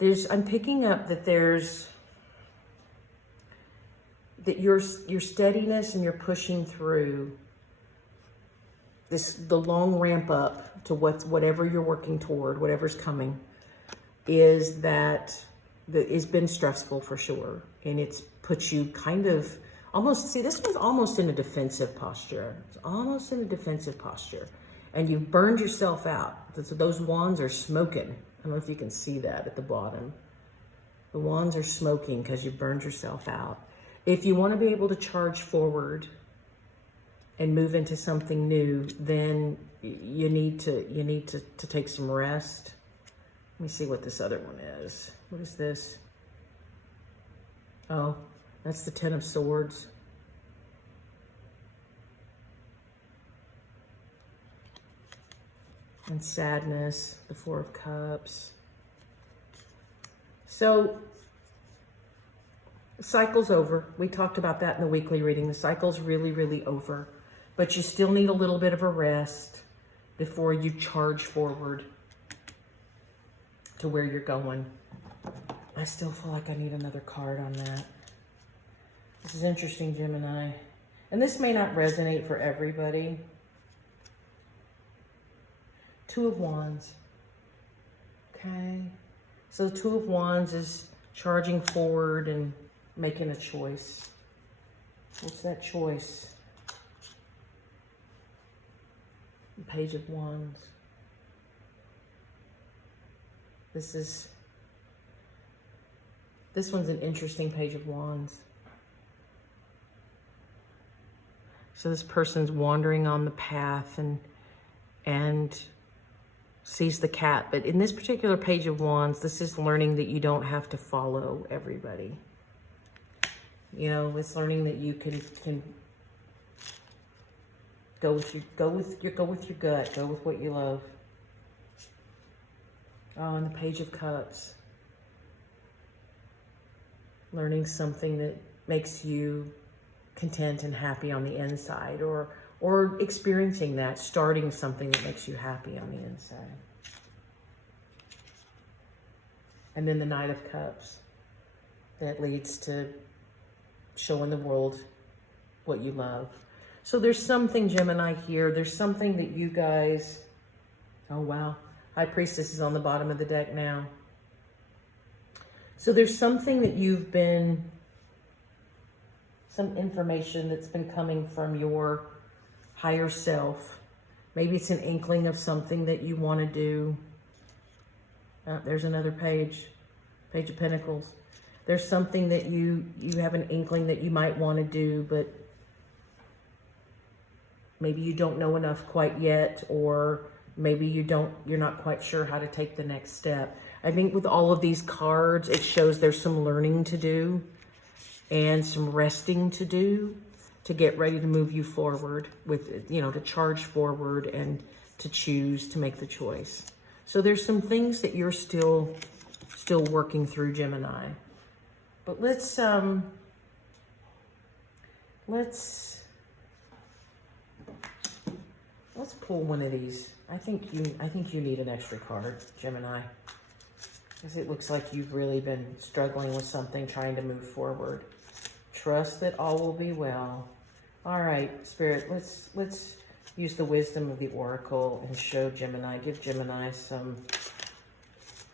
I'm picking up that that your steadiness and your pushing through the long ramp up to whatever you're working toward, whatever's coming, has been stressful for sure. And it's put you kind of almost, see, this one's almost in a defensive posture. It's almost in a defensive posture. And you've burned yourself out. Those wands are smoking. I don't know if you can see that at the bottom. The wands are smoking because you burned yourself out. If you want to be able to charge forward and move into something new, then you need to take some rest. Let me see what this other one is. What is this? Oh, that's the Ten of Swords. And sadness, the Four of Cups. So, the cycle's over. We talked about that in the weekly reading. The cycle's really, really over. But you still need a little bit of a rest before you charge forward to where you're going. I still feel like I need another card on that. This is interesting, Gemini. And this may not resonate for everybody. Two of Wands. Okay. So the Two of Wands is charging forward and making a choice. What's that choice? The Page of Wands. This one's an interesting Page of Wands. So this person's wandering on the path and sees the cat. But in this particular Page of Wands, this is learning that you don't have to follow everybody. You know, it's learning that you can Go with your gut. Go with what you love. Oh, and the Page of Cups. Learning something that makes you content and happy on the inside, or experiencing that, starting something that makes you happy on the inside. And then the Knight of Cups. That leads to showing the world what you love. So there's something, Gemini, here. There's something that you guys... Oh, wow. High Priestess is on the bottom of the deck now. So there's something that you've been... Some information that's been coming from your higher self. Maybe it's an inkling of something that you want to do. There's another page. Page of Pentacles. There's something that you have an inkling that you might want to do, but maybe you don't know enough quite yet, or maybe you're not quite sure how to take the next step. I think with all of these cards, it shows there's some learning to do and some resting to do to get ready to move you forward with, to charge forward and to choose to make the choice. So there's some things that you're still working through, Gemini. But let's pull one of these. I think you need an extra card, Gemini, because it looks like you've really been struggling with something, trying to move forward. Trust that all will be well. All right, Spirit, let's use the wisdom of the Oracle and show Gemini, give Gemini some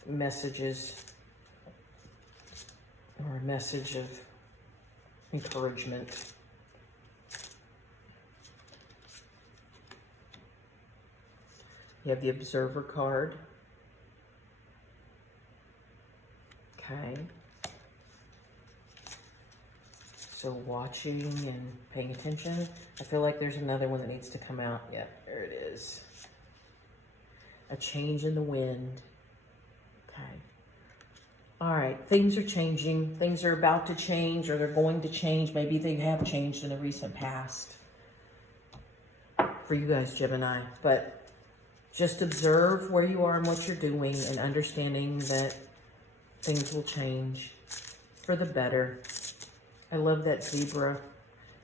messages, or a message of encouragement. You have the Observer card. Okay. So watching and paying attention. I feel like there's another one that needs to come out. Yeah, there it is. A change in the wind. Okay. All right, things are changing. Things are about to change, or they're going to change. Maybe they have changed in the recent past for you guys, Gemini. But just observe where you are and what you're doing, and understanding that things will change for the better. I love that zebra.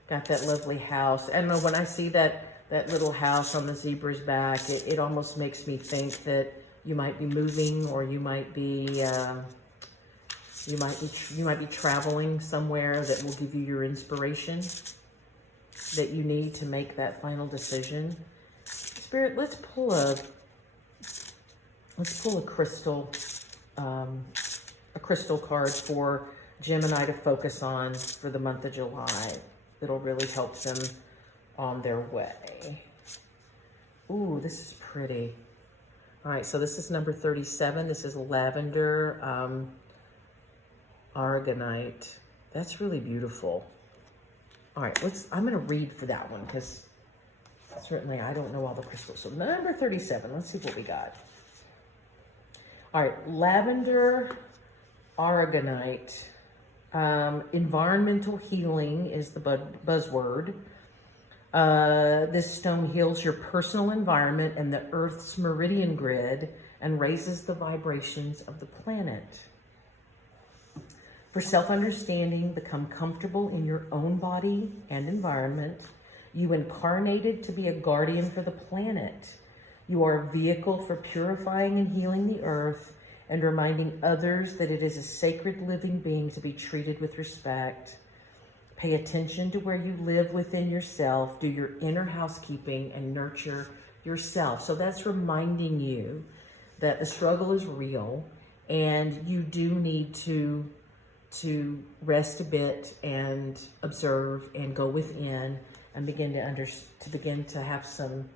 Got that lovely house. I don't know, when I see that little house on the zebra's back, it almost makes me think that you might be moving, or you might be traveling somewhere that will give you your inspiration that you need to make that final decision. Spirit, let's pull a crystal card for Gemini to focus on for the month of July. It'll really help them on their way. Ooh, this is pretty. All right, so this is number 37. This is lavender aragonite. That's really beautiful. All right, I'm going to read for that one, because certainly I don't know all the crystals. So number 37, let's see what we got. All right, lavender aragonite. Environmental healing is the buzzword. This stone heals your personal environment and the Earth's meridian grid, and raises the vibrations of the planet. For self-understanding, become comfortable in your own body and environment. You incarnated to be a guardian for the planet. You are a vehicle for purifying and healing the Earth, and reminding others that it is a sacred living being to be treated with respect. Pay attention to where you live within yourself. Do your inner housekeeping and nurture yourself. So that's reminding you that the struggle is real, and you do need to rest a bit and observe and go within and begin to have some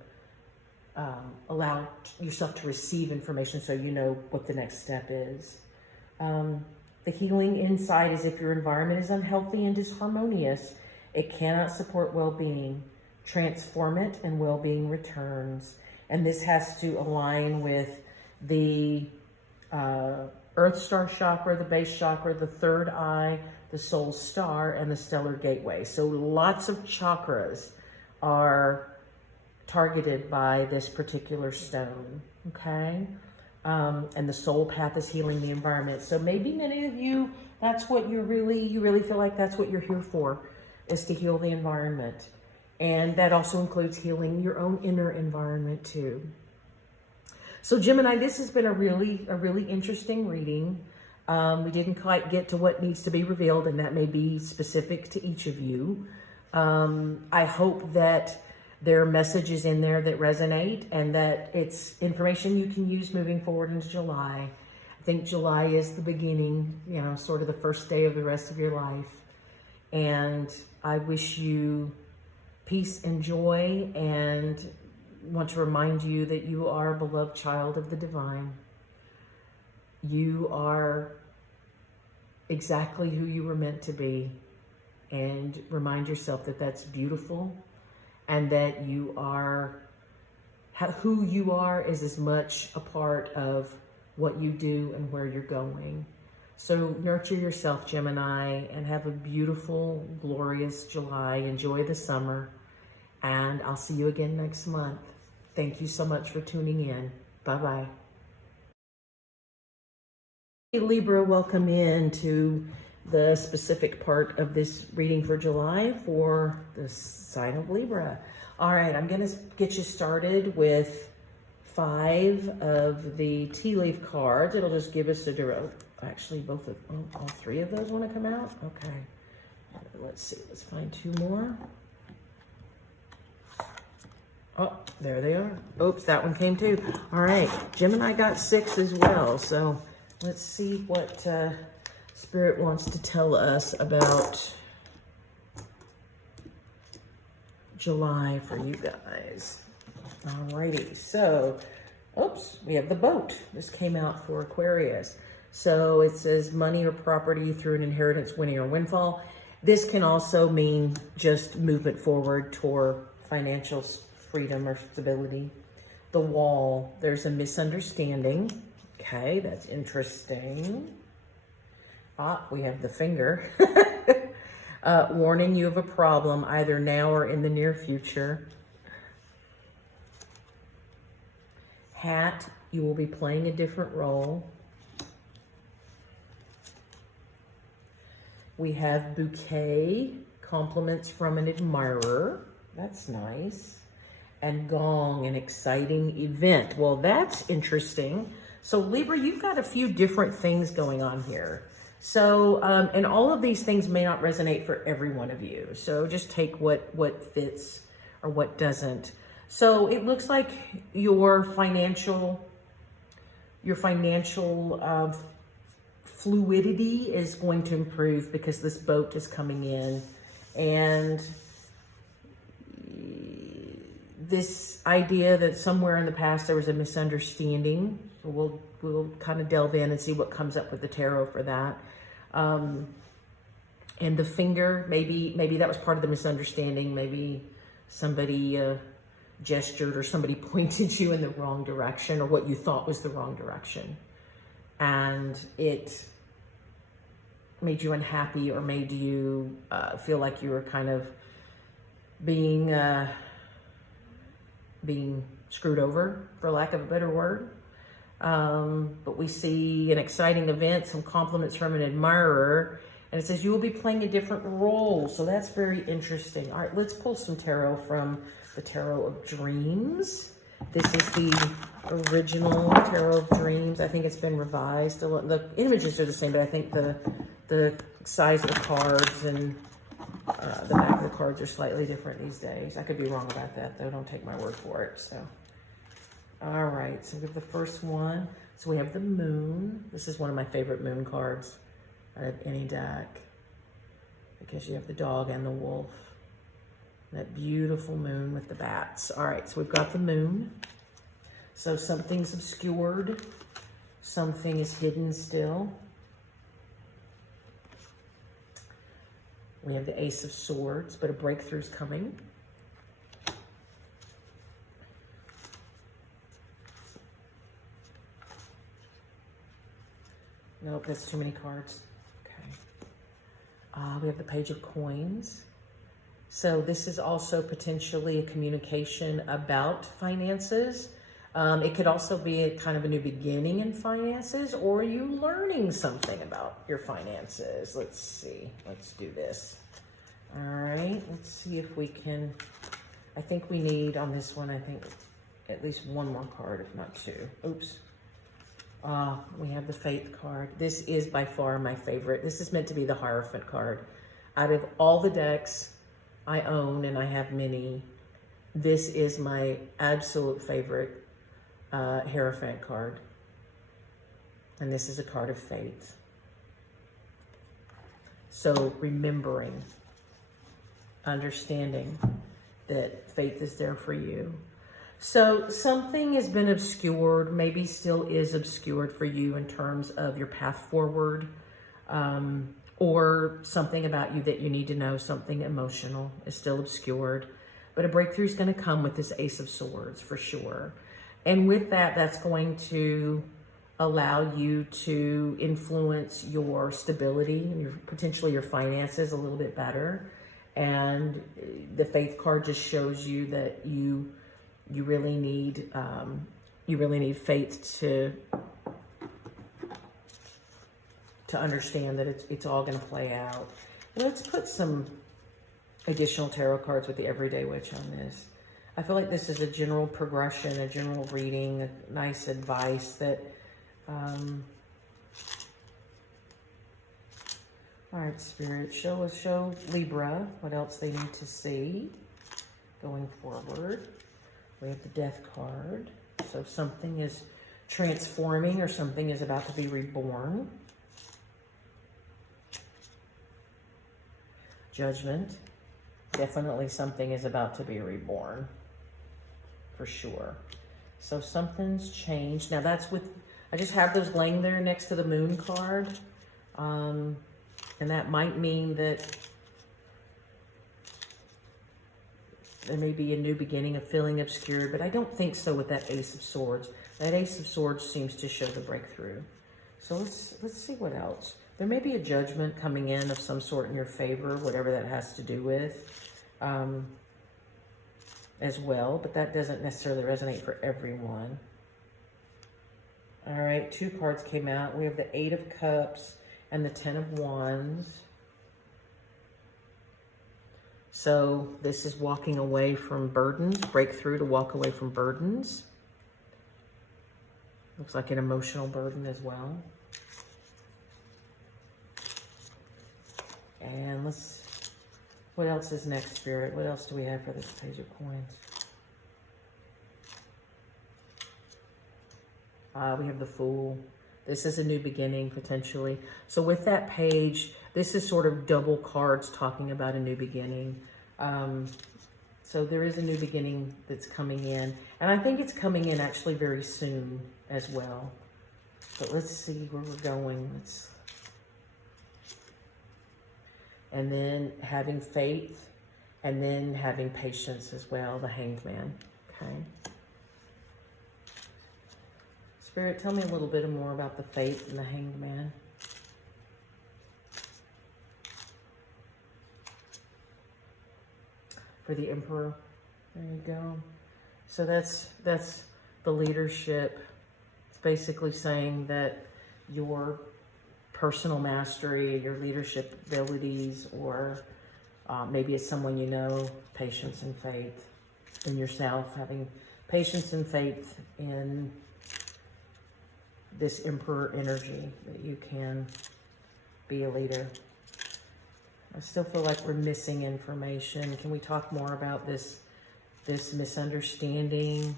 allow yourself to receive information, so you know what the next step is. The healing inside is, if your environment is unhealthy and disharmonious, it cannot support well-being. Transform it and well-being returns. And this has to align with the Earth Star chakra, the base chakra, the third eye, the soul star, and the stellar gateway. So lots of chakras are targeted by this particular stone, okay? And the soul path is healing the environment. So maybe many of you, that's what you really feel like that's what you're here for, is to heal the environment. And that also includes healing your own inner environment too. So Gemini, this has been a really interesting reading. We didn't quite get to what needs to be revealed, and that may be specific to each of you. I hope that there are messages in there that resonate and that it's information you can use moving forward into July. I think July is the beginning, you know, sort of the first day of the rest of your life. And I wish you peace and joy, and want to remind you that you are a beloved child of the divine. You are exactly who you were meant to be, and remind yourself that that's beautiful, and that you are, who you are is as much a part of what you do and where you're going. So nurture yourself, Gemini, and have a beautiful, glorious July. Enjoy the summer, and I'll see you again next month. Thank you so much for tuning in. Bye-bye. Hey, Libra, welcome in to the specific part of this reading for July for the sign of Libra. All right, I'm going to get you started with 5 of the tea leaf cards. It'll just give us a actually all 3 of those want to come out. Okay, let's see. Let's find 2 more. Oh, there they are. Oops, that one came too. All right, Gemini got 6 as well. So let's see what Spirit wants to tell us about July for you guys. Alrighty, so, oops, we have the boat. This came out for Aquarius. So it says money or property through an inheritance, winning or windfall. This can also mean just movement forward toward financial freedom or stability. The wall, there's a misunderstanding. Okay, that's interesting. We have the finger. Warning you of a problem either now or in the near future. Hat, you will be playing a different role. We have bouquet, compliments from an admirer. That's nice. And gong, an exciting event. Well, that's interesting. So Libra, you've got a few different things going on here. So, and all of these things may not resonate for every one of you. So just take what fits or what doesn't. So it looks like your financial fluidity is going to improve because this boat is coming in, and this idea that somewhere in the past there was a misunderstanding. So we'll kind of delve in and see what comes up with the tarot for that. And the finger, maybe that was part of the misunderstanding. Maybe somebody gestured or somebody pointed you in the wrong direction, or what you thought was the wrong direction. And it made you unhappy, or made you feel like you were kind of being screwed over, for lack of a better word. But we see an exciting event, some compliments from an admirer, and it says you will be playing a different role. So that's very interesting. All right, let's pull some tarot from the Tarot of Dreams. This is the original Tarot of Dreams. I think it's been revised. The images are the same, but I think the size of the cards and the back of the cards are slightly different these days. I could be wrong about that, though. Don't take my word for it. So, all right. So we have the first one. So we have the Moon. This is one of my favorite moon cards out of any deck, because you have the dog and the wolf. That beautiful moon with the bats. All right, so we've got the Moon. So something's obscured. Something is hidden still. We have the Ace of Swords, but a breakthrough's coming. Nope, that's too many cards. Okay. We have the Page of Coins. So this is also potentially a communication about finances. It could also be a kind of a new beginning in finances, or you learning something about your finances. Let's see. Let's do this. All right. Let's see if we can. I think we need on this one, I think at least one more card, if not two. Oops. We have the Faith card. This is by far my favorite. This is meant to be the Hierophant card. Out of all the decks I own, and I have many, this is my absolute favorite Hierophant card. And this is a card of faith. So remembering, understanding that faith is there for you. So something has been obscured, maybe still is obscured for you in terms of your path forward, or something about you that you need to know, something emotional is still obscured. But a breakthrough is going to come with this Ace of Swords for sure. And with that, that's going to allow you to influence your stability and potentially your finances a little bit better. And the Faith card just shows you that you really need faith to understand that it's all going to play out. Let's put some additional tarot cards with the Everyday Witch on this. I feel like this is a general progression, a general reading, a nice advice that, all right, Spirit, show Libra what else they need to see going forward. We have the Death card. So something is transforming or something is about to be reborn. Judgment. Definitely something is about to be reborn. For sure. So something's changed. Now that's with, I just have those laying there next to the Moon card. And that might mean that there may be a new beginning, a feeling obscured, but I don't think so with that Ace of Swords. That Ace of Swords seems to show the breakthrough. So let's see what else. There may be a judgment coming in of some sort in your favor, whatever that has to do with, as well, but that doesn't necessarily resonate for everyone. All right, two cards came out. We have the Eight of Cups and the Ten of Wands. So this is walking away from burdens, breakthrough to walk away from burdens. Looks like an emotional burden as well. And what else is next, Spirit? What else do we have for this Page of Coins? We have the Fool. This is a new beginning, potentially. So with that page, this is sort of double cards talking about a new beginning. So there is a new beginning that's coming in. And I think it's coming in actually very soon as well. But let's see where we're going. And then having faith, and then having patience as well, the Hanged Man, okay? Spirit, tell me a little bit more about the faith and the Hanged Man. For the Emperor, there you go. So that's the leadership. It's basically saying that your personal mastery, your leadership abilities, or maybe it's someone you know, patience and faith in yourself, having patience and faith in this Emperor energy, that you can be a leader. I still feel like we're missing information. Can we talk more about this misunderstanding?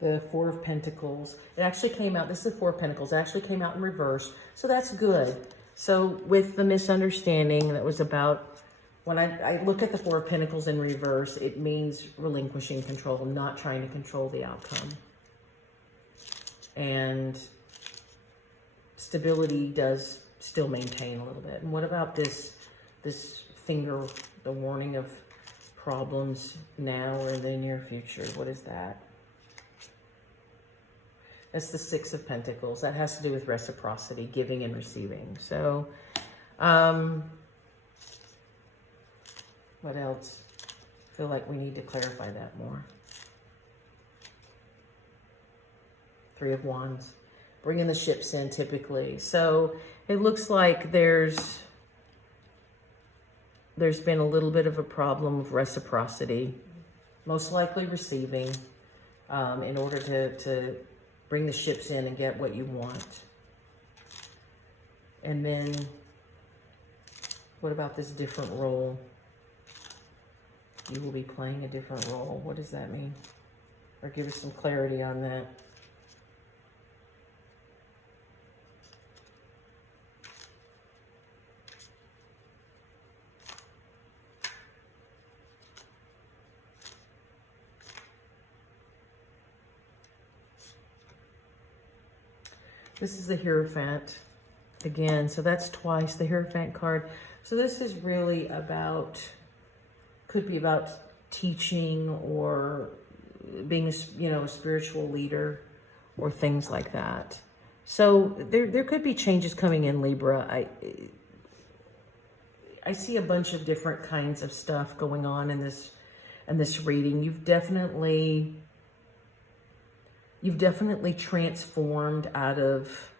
The Four of Pentacles. It actually came out, this is the Four of Pentacles, it actually came out in reverse. So that's good. So with the misunderstanding that was about, when I look at the Four of Pentacles in reverse, it means relinquishing control, not trying to control the outcome. And stability does still maintain a little bit. And what about this finger, the warning of problems now or in the near future? What is that? That's the Six of Pentacles. That has to do with reciprocity, giving and receiving. So, what else? I feel like we need to clarify that more. Three of Wands. Bringing the ships in typically. So, it looks like there's been a little bit of a problem of reciprocity. Most likely receiving in order to bring the ships in and get what you want. And then, what about this different role? You will be playing a different role. What does that mean? Or give us some clarity on that. This is the Hierophant again, so that's twice the Hierophant card. So this is really about, could be about teaching or being a spiritual leader or things like that. So there could be changes coming in, Libra. I see a bunch of different kinds of stuff going on in this reading. You've definitely transformed out of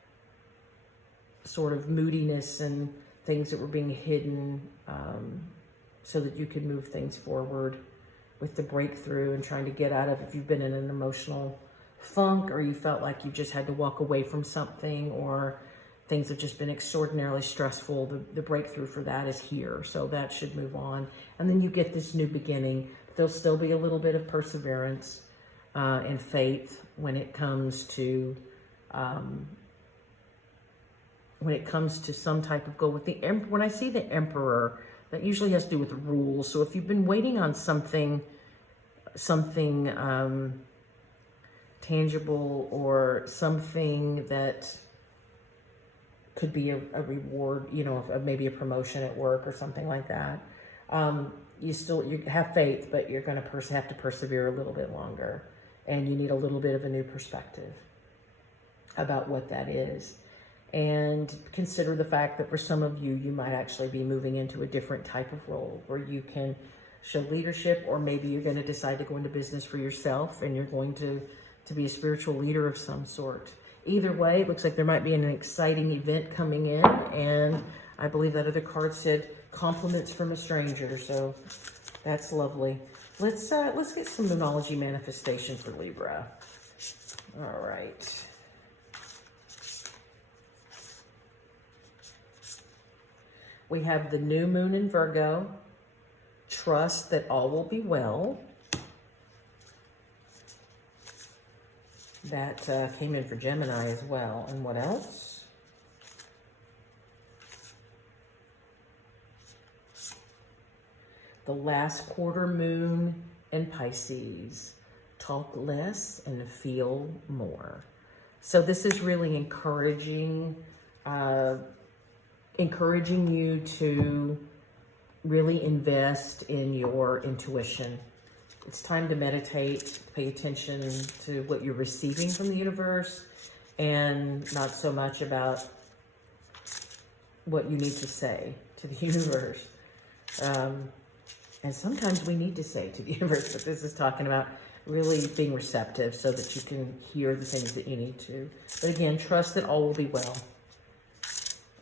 sort of moodiness and things that were being hidden, so that you could move things forward with the breakthrough and trying to get out of, if you've been in an emotional funk or you felt like you just had to walk away from something or things have just been extraordinarily stressful, the breakthrough for that is here. So that should move on. And then you get this new beginning. There'll still be a little bit of perseverance and faith when it comes to some type of goal. With the when I see the Emperor, that usually has to do with rules. So if you've been waiting on something tangible or something that could be a reward, maybe a promotion at work or something like that, you have faith, but you're going to have to persevere a little bit longer. And you need a little bit of a new perspective about what that is. And consider the fact that for some of you, you might actually be moving into a different type of role where you can show leadership, or maybe you're going to decide to go into business for yourself and you're going to be a spiritual leader of some sort. Either way, it looks like there might be an exciting event coming in. And I believe that other card said compliments from a stranger. So that's lovely. Let's get some Moonology manifestation for Libra. All right. We have the new moon in Virgo. Trust that all will be well. That came in for Gemini as well. And what else? The last quarter moon in Pisces. Talk less and feel more. So this is really encouraging you to really invest in your intuition. It's time to meditate, pay attention to what you're receiving from the universe, and not so much about what you need to say to the universe. And sometimes we need to say to the universe, but this is talking about really being receptive so that you can hear the things that you need to. But again, trust that all will be well.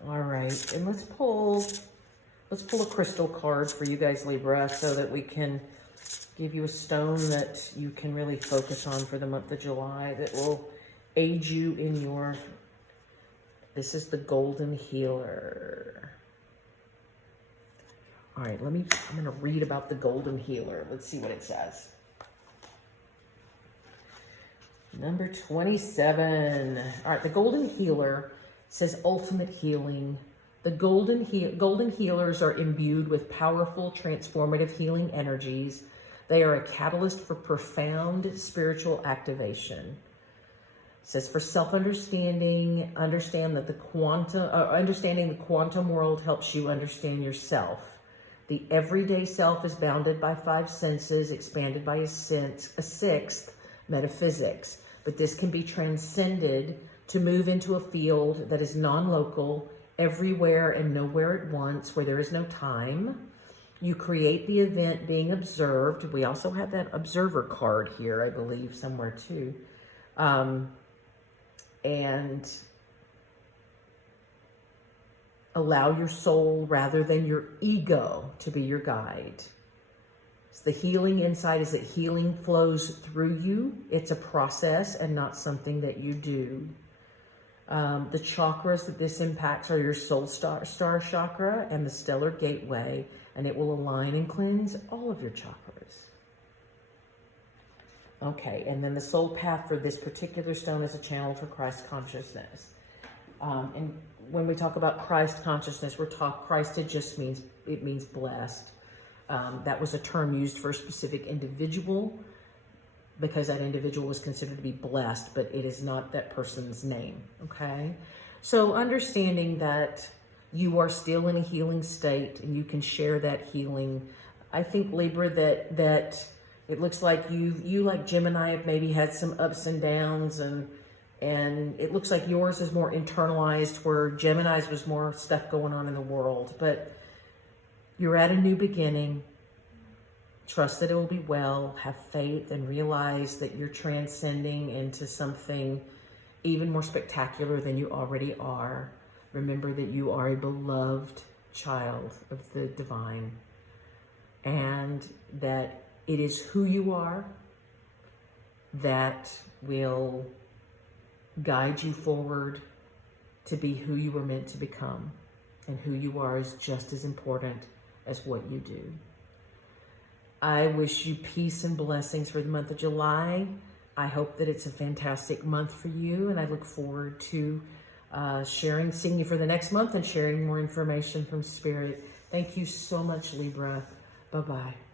All right, and let's pull a crystal card for you guys, Libra, so that we can give you a stone that you can really focus on for the month of July that will aid you in your, this is the Golden Healer. All right, I'm going to read about the Golden Healer. Let's see what it says. Number 27. All right, the Golden Healer says ultimate healing. The golden healers are imbued with powerful, transformative healing energies. They are a catalyst for profound spiritual activation. It says for self-understanding, understanding the quantum world helps you understand yourself. The everyday self is bounded by 5 senses, expanded by a sixth, metaphysics. but this can be transcended to move into a field that is non-local, everywhere and nowhere at once, where there is no time. You create the event being observed. We also have that observer card here, I believe, somewhere too. And allow your soul rather than your ego to be your guide. So the healing insight is that healing flows through you. It's a process and not something that you do. The chakras that this impacts are your soul star chakra and the stellar gateway, and it will align and cleanse all of your chakras. Okay, and then the soul path for this particular stone is a channel for Christ consciousness. And when we talk about Christ consciousness, Christ, it just means blessed. That was a term used for a specific individual because that individual was considered to be blessed, but it is not that person's name, okay? So understanding that you are still in a healing state and you can share that healing. I think, Libra, that it looks like you like Gemini have maybe had some ups and downs, and it looks like yours is more internalized, where Gemini's was more stuff going on in the world. But you're at a new beginning. Trust that it will be well. Have faith and realize that you're transcending into something even more spectacular than you already are. Remember that you are a beloved child of the divine, and that it is who you are that will guide you forward to be who you were meant to become. And who you are is just as important as what you do. I wish you peace and blessings for the month of July. I hope that it's a fantastic month for you, and I look forward to seeing you for the next month and sharing more information from Spirit. Thank you so much, Libra. Bye-bye.